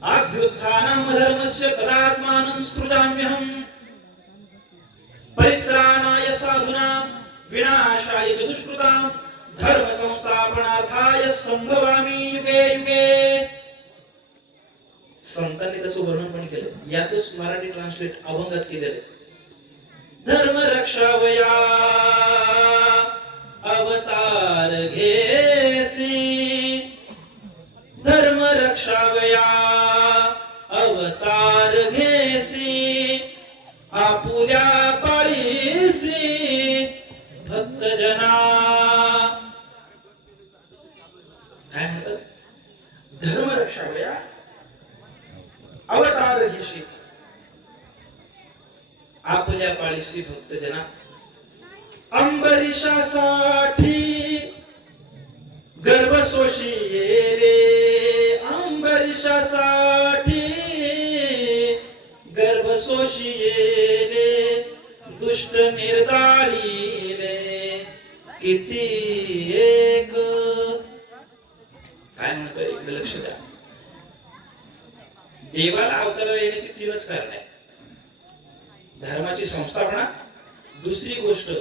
अभ्युत्थानम् अधर्मस्य तदात्मानं सृजाम्यहम् परित्राणाय साधूनां विनाशाय च दुष्कृतां धर्म संस्थापनार्थाय संभवामि युगे युगे. संतांनी तसं वर्णन पण केलं. याच मराठी ट्रान्सलेट अभंगात केलेलं. धर्म रक्षावया अवतार घेसी, धर्म रक्षावया अवतार घेसी, आपुल्या पाळी रक्षावया अवतार घेशी आपल्या पाळीशी भक्तजना अंबरीशासाठी गर्भसोशी ये रे अंबरीशासाठी गर्भसोशी ये रे दुष्ट निर्दाळी रे किती एक काय म्हणतोय इकडे लक्ष द्या. देवाला अवताराला येण्याची तीनच कारण आहे. धर्माची संस्थापना, दुसरी गोष्ट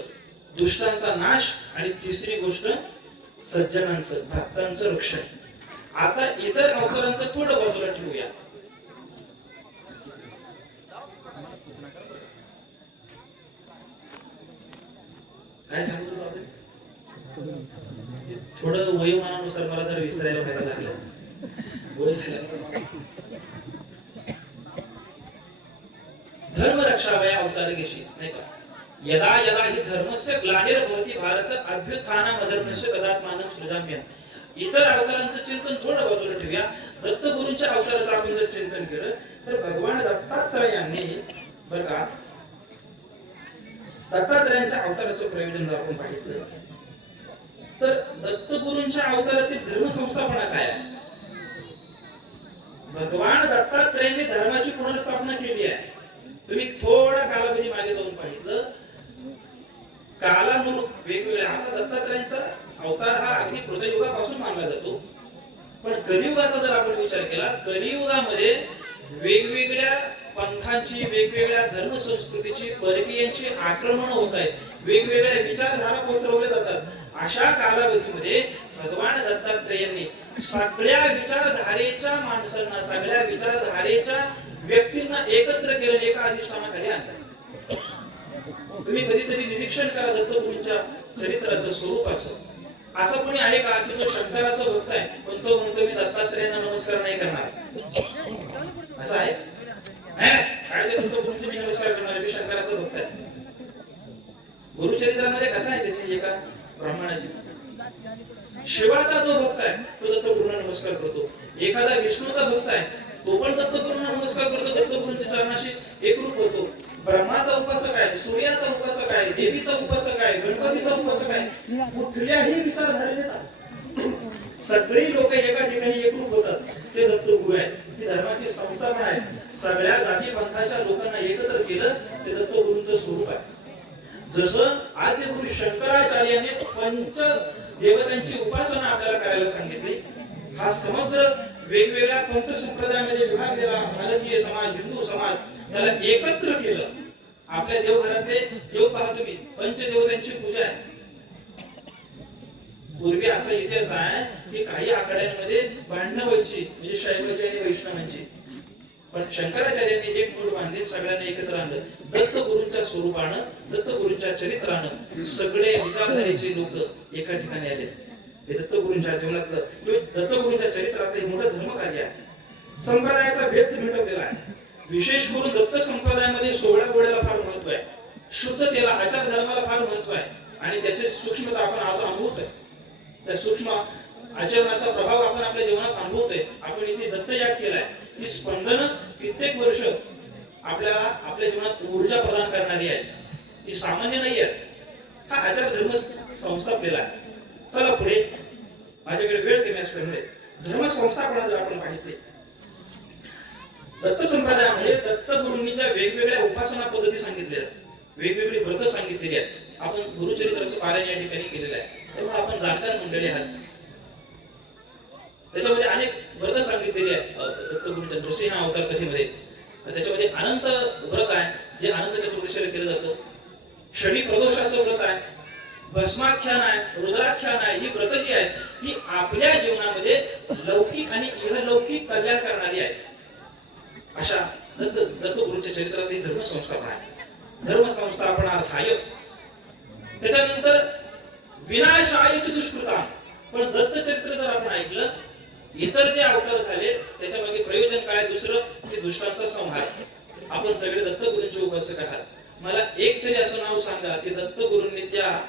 दुष्टांचा नाश आणि तिसरी गोष्ट सज्जनांचं भक्तांचं रक्षण. आता इतर अवतारांचं थोडं बाजूला ठेवूया. काय सांगतो आपण थोडं वयोमानानुसार मला जर विसरायला व्हायला लागलं वय झालं. धर्म रक्षावया अवतार घेशी नाही का. यदा यदा हि धर्मस्य ग्लानिर्भवति भारत अभ्युत्थानामधर्मस्य तदात्मानं सृजाम्यहम्. इतर अवतारांचं चिंतन थोडं बाजूला ठेवूया. दत्तगुरूंच्या अवताराचं आपण जर चिंतन केलं तर भगवान दत्तात्रयांनी बरं का दत्तात्रयांच्या अवताराचं प्रयोजन जर आपण पाहिलं तर दत्तगुरूंच्या अवतारातील धर्म संस्थापना काय आहे. भगवान दत्तात्रयांनी धर्माची पुनर्स्थापना केली आहे. तुम्ही थोडा कालावधी मागे जाऊन पाहिलं कालानुरूप वेगवेगळ्या आता दत्तात्रयांचा अवतार हा अगदी कृतयुगापासून मानला जातो. पण कलियुगाचा जर आपण विचार केला कलियुगामध्ये वेगवेगळ्या पंथांची वेगवेगळ्या धर्म संस्कृतीची परकीयांची आक्रमण होत आहेत. वेगवेगळ्या विचारधारा पसरवल्या जातात. अशा कालावधीमध्ये भगवान दत्तात्रेयांनी सगळ्या विचारधारेच्या माणसांना सगळ्या विचारधारेच्या व्यक्तींना एकत्र केलं एका अधिष्ठानाखाली आणतात. तुम्ही कधीतरी निरीक्षण करा दत्तगुरूंच्या चरित्राचं स्वरूपाचं. असं कोणी आहे का की तो शंकराचा भक्त आहे पण तो म्हणतो मी दत्तात्रेयांना नमस्कार नाही करणार. असं आहे काय ते दत्तगुरूंचे मी नमस्कार करणार मी शंकराचा भक्त आहे. गुरुचरित्रामध्ये कथा आहे त्याची एका ब्राह्मणाची. शिवाचा जो भक्त आहे तो दत्तगुरूंना नमस्कार करतो. एखादा विष्णूचा भक्त आहे तो पण दत्तगुरूंना नमस्कार करतो. दत्तगुरूंच्या चरणाशी एकरूप होतो. ब्रह्माचा उपासक आहे सूर्याचा उपासक आहे देवीचा उपासक आहे गणपतीचा उपासक आहे. कुठल्याही विचारधारेचा सगळी लोक एका ठिकाणी एकरूप होतात. ते दत्तगुरू आहेत. ही धर्माची संस्थापना आहे. सगळ्या जाती पंथाच्या लोकांना एकत्र केलं ते दत्तगुरूंचं स्वरूप आहे. जसं आद्यगुरू शंकराचार्यांनी पंच देवतांची उपासना आपल्याला करायला सांगितली. हा समग्र वेगवेगळ्या पंथ संप्रदायामध्ये विभाग दिला. भारतीय समाज हिंदू समाज त्याला एकत्र केलं. आपल्या देवघरातले देव पहा तुम्ही पंचदेवतांची पूजा आहे. पूर्वी असा इतिहास आहे की काही आखाड्यांमध्ये भांडणं व्हायची म्हणजे शैवाची आणि वैष्णवांची. पण शंकराचार्यांनी एक मूळ बांधून सगळ्यांना एकत्र आणलं. दत्तगुरूंच्या स्वरूपानं दत्तगुरूंच्या चरित्रानं सगळे विचारधारेचे लोक एका ठिकाणी आले. हे दत्तगुरूंच्या जीवनातलं किंवा दत्तगुरूंच्या चरित्रातलं मोठं धर्मकार्य आहे. संप्रदायाचा भेद मिटवलेला आहे. विशेष करून दत्त संप्रदायामध्ये सोहळ्या गोळ्याला फार महत्व आहे. शुद्धतेला आचार धर्माला फार महत्व आहे आणि त्याची सूक्ष्मता आपण आज अनुभवतोय. त्या सूक्ष्म आचरणाचा प्रभाव आपण आपल्या जीवनात अनुभवतोय. आपण इथे दत्तयाग केलाय. ही स्पंदन कित्येक वर्ष आपल्याला आपल्या जीवनात ऊर्जा प्रदान करणारी आहे. ही सामान्य नाही आहे. हा आचार धर्म संस्थापलेला आहे. चला पुढे माझ्याकडे वेळ कमी असल्यामुळे धर्म संस्थापना जर आपण पाहिली दत्त संप्रदायामध्ये दत्तगुरूंनी ज्या वेगवेगळ्या उपासना पद्धती सांगितल्या वेगवेगळी व्रत सांगितलेली आहेत. आपण गुरुचरित्राचं पारायण या ठिकाणी केलेलं आहे. त्यामुळे आपण जाणकार मंडळी आहात. त्याच्यामध्ये अनेक व्रत सांगितलेली आहेत दत्तगुरूंच्या नृसिंह अवतार कथेमध्ये. त्याच्यामध्ये अनंत व्रत आहे जे अनंत चतुर्दशीला केलं जातं. शनी प्रदोषाचं व्रत आहे. भस्माख्यान आहे रुद्राख्यान आहे. ही व्रत जी आहेत ही आपल्या जीवनामध्ये लौकिक आणि इहलौकिक कल्याण करणारी आहेत. अशा दत्तगुरूंच्या चरित्रात ही धर्म संस्थापना आहे. धर्म संस्थापनार्थाय त्याच्यानंतर विनाशायच दुष्कृता. पण दत्त चरित्र जर आपण ऐकलं इतर जे अवतार झाले त्याच्या मागे प्रयोजन काय दुसरं की दुष्टांचा संहार. आपण सगळे दत्तगुरूंचे उपासक आहात. मला एक तरी असं नाव सांगा की दत्तगुरूंनी त्या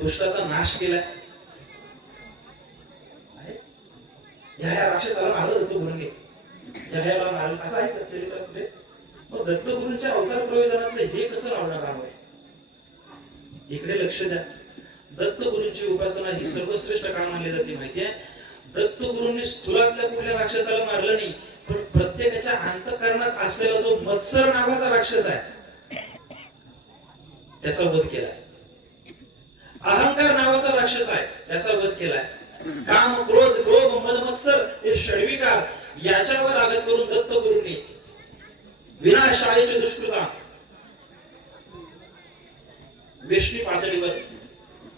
दुष्टाचा नाश केलाय. ह्या राक्षसाला मारलं दत्तगुरूंनी, ह्याला मारलं असं ऐकत चरित्रातले. मग दत्तगुरूंच्या अवतार प्रयोजनातलं हे कसं लावणार राम आहे? इकडे लक्ष द्या. दत्तगुरूंची उपासना ही सर्वश्रेष्ठ का मानली जाते माहितीये? दत्तगुरूंनी स्थूलातल्या कुठल्या राक्षसाला मारलं नाही, पण प्रत्येकाच्या अंतःकरणात असलेला जो मत्सर नावाचा राक्षस आहे त्याचा वध केलाय. अहंकार नावाचा राक्षस आहे त्याचा वध केलाय. काम, क्रोध, लोभ, मद, मत्सर हे षड्विकार याच्यावर आघात करून दत्तगुरूंनी विनाशाळेचे दुष्कृता वेष्णी पातळीवर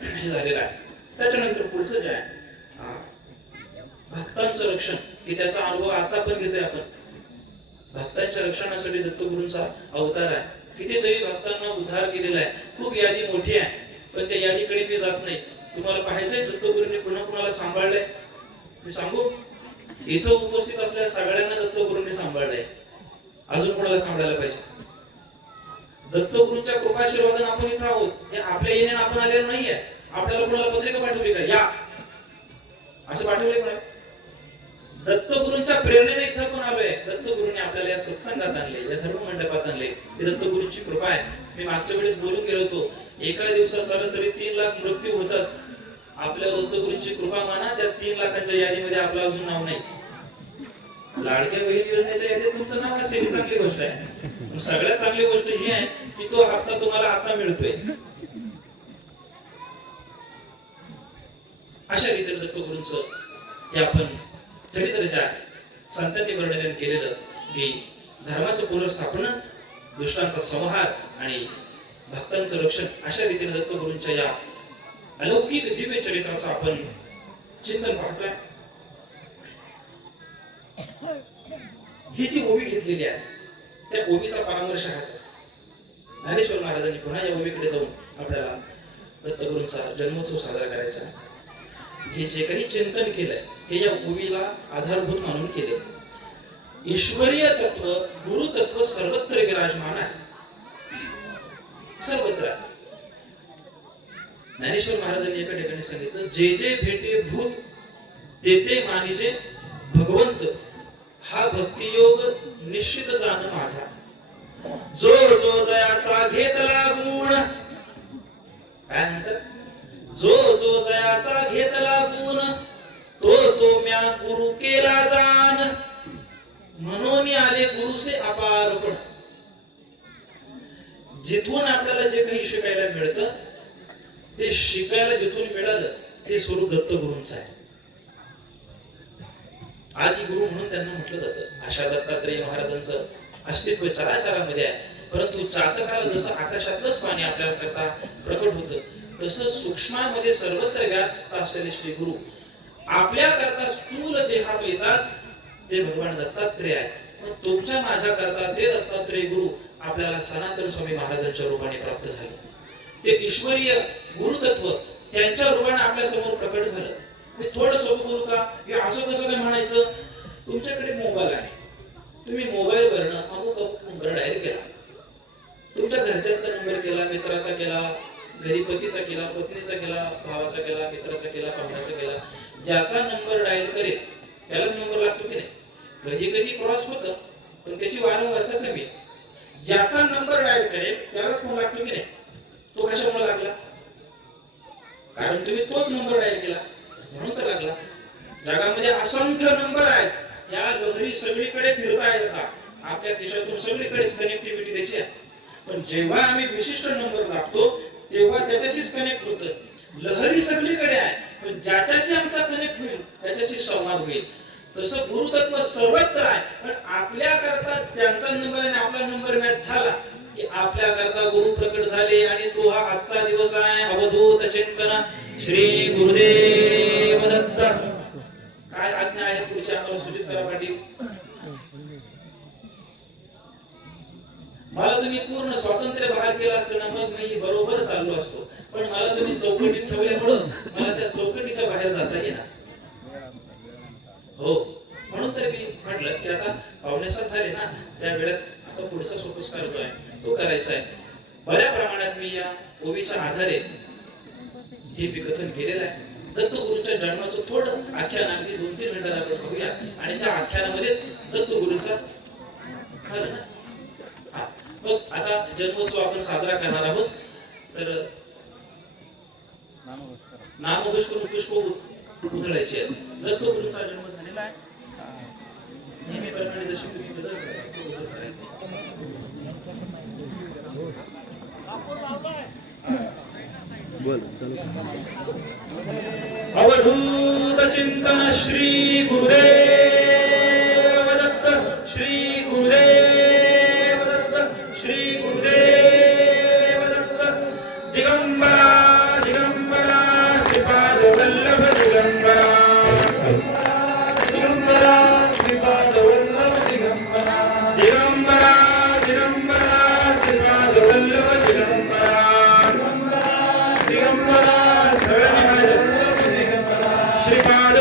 हे झालेलं आहे. त्याच्यानंतर पुढचं जे आहे भक्तांचं रक्षण, की त्याचा अनुभव आता पण घेतोय आपण. भक्तांच्या रक्षणासाठी दत्तगुरूंचा अवतार आहे. कितीतरी भक्तांना उद्धार केलेला आहे. खूप यादी मोठी आहे, पण त्या यादीकडे मी जात नाही. तुम्हाला पाहायचंय दत्तगुरूंनी पुन्हा कुणाला सांभाळलंय? मी सांगू, इथं उपस्थित असलेल्या सगळ्यांना दत्तगुरूंनी सांभाळलंय. अजून कोणाला सांभाळायला पाहिजे? दत्तगुरूंच्या कृपाशीर्वादाने आपण इथं आहोत. हे आपल्या येण्याने आपण आलेलो नाहीये. आपल्याला कोणाला पत्रिका पाठवली का या असं पाठवलंय का? दत्तगुरूंच्या प्रेरणेने इथं पण आलोय. दत्तगुरूंनी आपल्याला या सत्संगात आणले, या धर्म मंडपात आणले. ही दत्तगुरूंची कृपा आहे. मी मागच्या वेळेस बोलून गेलो होतो, एका दिवसात सरासरी 3 लाख मृत्यू होतात. आपल्या दत्तगुरूंची कृपा माना, त्या 3 लाखांच्या यादीमध्ये आपलं अजून नाव नाही. लाडक्या बहीण योजनेच्या यादीत तुमचं नाव असेल ही चांगली गोष्ट आहे. पण सगळ्यात चांगली गोष्ट ही आहे की तो हप्ता तुम्हाला आता मिळतोय. अशा रीतीने दत्तगुरूंचं हे आपण चरित्राच्या संतांनी वर्णन केलेलं, की धर्माचं पुनर्स्थापन, दुष्टांचा संहार आणि भक्तांचं रक्षण, अशा रीतीने दत्तगुरूंच्या या अलौकिक दिव्य चरित्राचं आपण चिंतन पाहतोय. ही जी ओवी घेतलेली आहे त्या ओवीचा परामर्श हाच आहे. ज्ञानेश्वर महाराजांनी पुन्हा या ओवीकडे जाऊन आपल्याला दत्तगुरूंचा जन्मोत्सव साजरा करायचा आहे. हे जे काही चिंतन केलंय हे या ओवीला आधारभूत मानून केले. ईश्वरीय तत्व, गुरु तत्व सर्वत्र विराजमान आहे, सर्वत्र. ज्ञानेश्वर महाराजांनी एका ठिकाणी सांगितलं, जे जे भेटे भूत ते ते मानिजे भगवंत, हा भक्तियोग निश्चित जाण माझा. जो जो जयाचा घेतला गुण, काय म्हणतात? जो जो जयाचा घेतला गुण, तो तो म्या गुरु केला जाण, म्हणून आले गुरुसे अपारपण. जिथून आपल्याला जे काही शिकायला मिळतं, ते शिकायला जिथून मिळालं ते स्वरूप दत्तगुरूंचं आहे. आदि गुरु म्हणून त्यांना म्हटलं जातं. अशा दत्तात्रेय महाराजांचं अस्तित्व चराचरामध्ये आहे. परंतु चातकाला जसं आकाशातलंच पाणी आपल्या करता प्रकट होतं, तसं सूक्ष्मामध्ये सर्वत्र व्याप्त असलेले श्री गुरु आपल्या करता स्थूल देहात येतात. ते भगवान दत्तात्रेय आहे. मग तुमच्या माझ्या करता ते दत्तात्रेय गुरु आपल्याला सनातन स्वामी महाराजांच्या रूपाने प्राप्त झाले. ते ईश्वरीय गुरुतत्व त्यांच्या रूपाने आपल्या समोर प्रकट झालं. मी थोडं सोपं बोलू का? हे असं कसं काय म्हणायचं? तुमच्याकडे मोबाईल आहे, तुम्ही मोबाईल वरनं अमुक अमुक नंबर डायल केला, तुमच्या घरच्यांचा नंबर केला, मित्राचा केला, घरी पतीचा केला, पत्नीचा केला, भावाचा केला, मित्राचा केला, पाहुण्याचा केला. ज्याचा नंबर डायल करेल त्यालाच नंबर लागतो की नाही? कधी कधी क्रॉस होतं, पण त्याची वारंवारता कमी आहे. ज्याचा नंबर डायल करेल त्यालाच फोन लागतो की नाही? तो कशामुळे लागला? कारण तुम्ही तोच नंबर डायल केला म्हणून तर लागला. जगामध्ये असंख्य नंबर आहेत, त्या लहरी सगळीकडे फिरता येतात. आपल्या खिशातून सगळीकडेच कनेक्टिव्हिटी त्याची आहे. पण जेव्हा आम्ही विशिष्ट नंबर दाबतो तेव्हा त्याच्याशीच कनेक्ट होतं. लहरी सगळीकडे आहे, पण ज्याच्याशी आमचा कनेक्ट होईल त्याच्याशी संवाद होईल. तसं गुरुतत्व सर्वत्र आहे, पण आपल्या करता त्यांचा नंबर आणि आपला नंबर मॅच झाला की आपल्या करता गुरु प्रकट झाले. आणि तो हा आजचा दिवस आहे. अवधूत चिंतन श्री गुरुदेव दत्त. काय आज्ञा आहे पुढची आम्हाला सूचित करा पाटील. मला तुम्ही पूर्ण स्वातंत्र्य बाहेर केलं असतं ना, मग मी बरोबर चाललो असतो. पण मला तुम्ही चौकटीत ठेवल्यामुळं मला त्या चौकटीच्या बाहेर जाता येणार. हो, म्हणून तर मी म्हटलं की आता पावणेसात झाले ना, त्या वेळेत आता पुढचा सोपस्कार जो आहे तो करायचा आहे. बऱ्या प्रमाणात मी या ओवीच्या आधारे हे विकथन केलेलं आहे. दत्तगुरूंच्या जन्माचं थोडं आख्यान अगदी 2-3 मिनिटात आपण बघूया आणि त्या आख्यानामध्येच दत्तगुरूंचा झालं ना. हा, मग आता जन्मोत्सव आपण साजरा करणार आहोत. तर नामघोष करून पुष्प उधळायचे आहेत. दत्तगुरूंचा जन्म झालेला आहे. नेहमीप्रमाणे जशी तुम्ही गजर करायची. अवधूत चिंतन श्री गुरुदेव दत्त, श्री गुरुदेव दत्त, श्री गुरुदेव दत्त. दिगंबरा दिगंबरा श्रीपाद वल्लभ दिगंबरा, दिगंबरा श्रीपाद वल्लभ दिगंबरा, दिगंबरा दिगंबरा श्रीपाद वल्लभ दिगंबरा, दिगंबरा श्रीपाद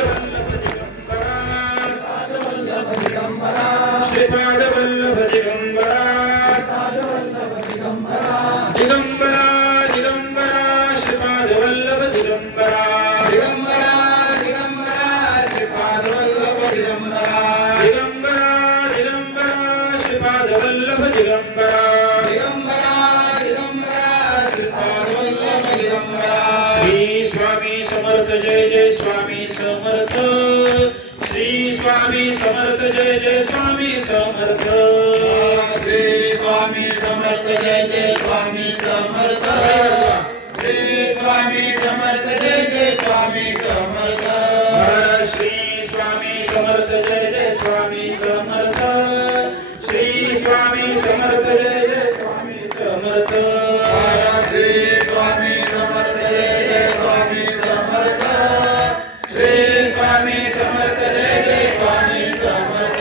वल्लभ दिगंबरा, श्रीपाद वल्लभ दिगंबरा, दिगंबरा दिगंबरा श्रीपाद वल्लभ दिगंबरा, दिगंबरा दिगंबरा श्रीपाद वल्लभ दिगंबरा, दिगंबरा दिगंबरा श्रीपाद वल्लभ दिगंबरा, दिगंबरा दिगंबरा श्रीपाद वल्लभ दिगंबरा. श्री स्वामी समर्थ जय जय स्वामी समर्थ, श्री स्वामी समर्थ जय जय स्वामी समर्थ, श्री स्वामी समर्थ जय जय स्वामी समर्थ, श्री स्वामी समर्थ जय जय स्वामी समर्थ, श्री स्वामी समर्थ जय जय स्वामी समर्थ, श्री स्वामी समर्थ जय जय स्वामी समर्थ, श्री स्वामी समर्थ जय जय स्वामी समर्थ, श्री स्वामी समर्थ जय जय स्वामी समर्थ.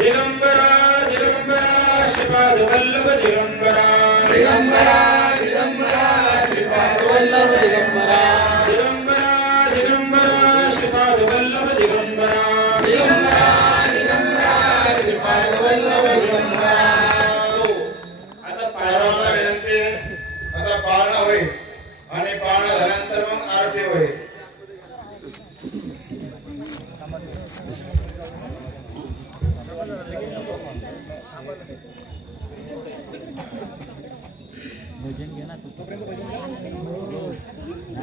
दिगंबरा दिगंबरा श्रीपाद वल्लभ दिगंबरा, दिगंबरा दिगंबरा श्रीपाद वल्लभ दिगंबरा, दिगंबरा दिगंबरा श्रीपाद वल्लभ दिगंबरा, दिगंबरा दिगंबरा श्रीपाद वल्लभ दिगंबरा. आता सर्वांना विनंती आहे, आता पाळणा होईल आणि पाळणा झाल्यानंतर मग आरती होईल.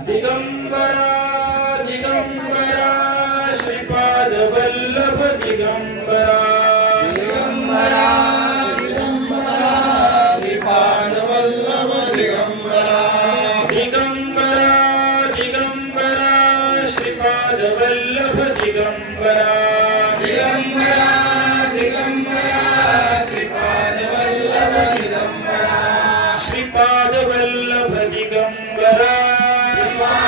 दिगंबरा दिगंबरा श्रीपाद वल्लभ दिगंबरा, दिगंबरा दिगंबरा श्रीपाद वल्लभ दिगंबरा, दिगंबरा दिगंबरा श्रीपाद वल्लभ दिगंबरा, दिगंबरा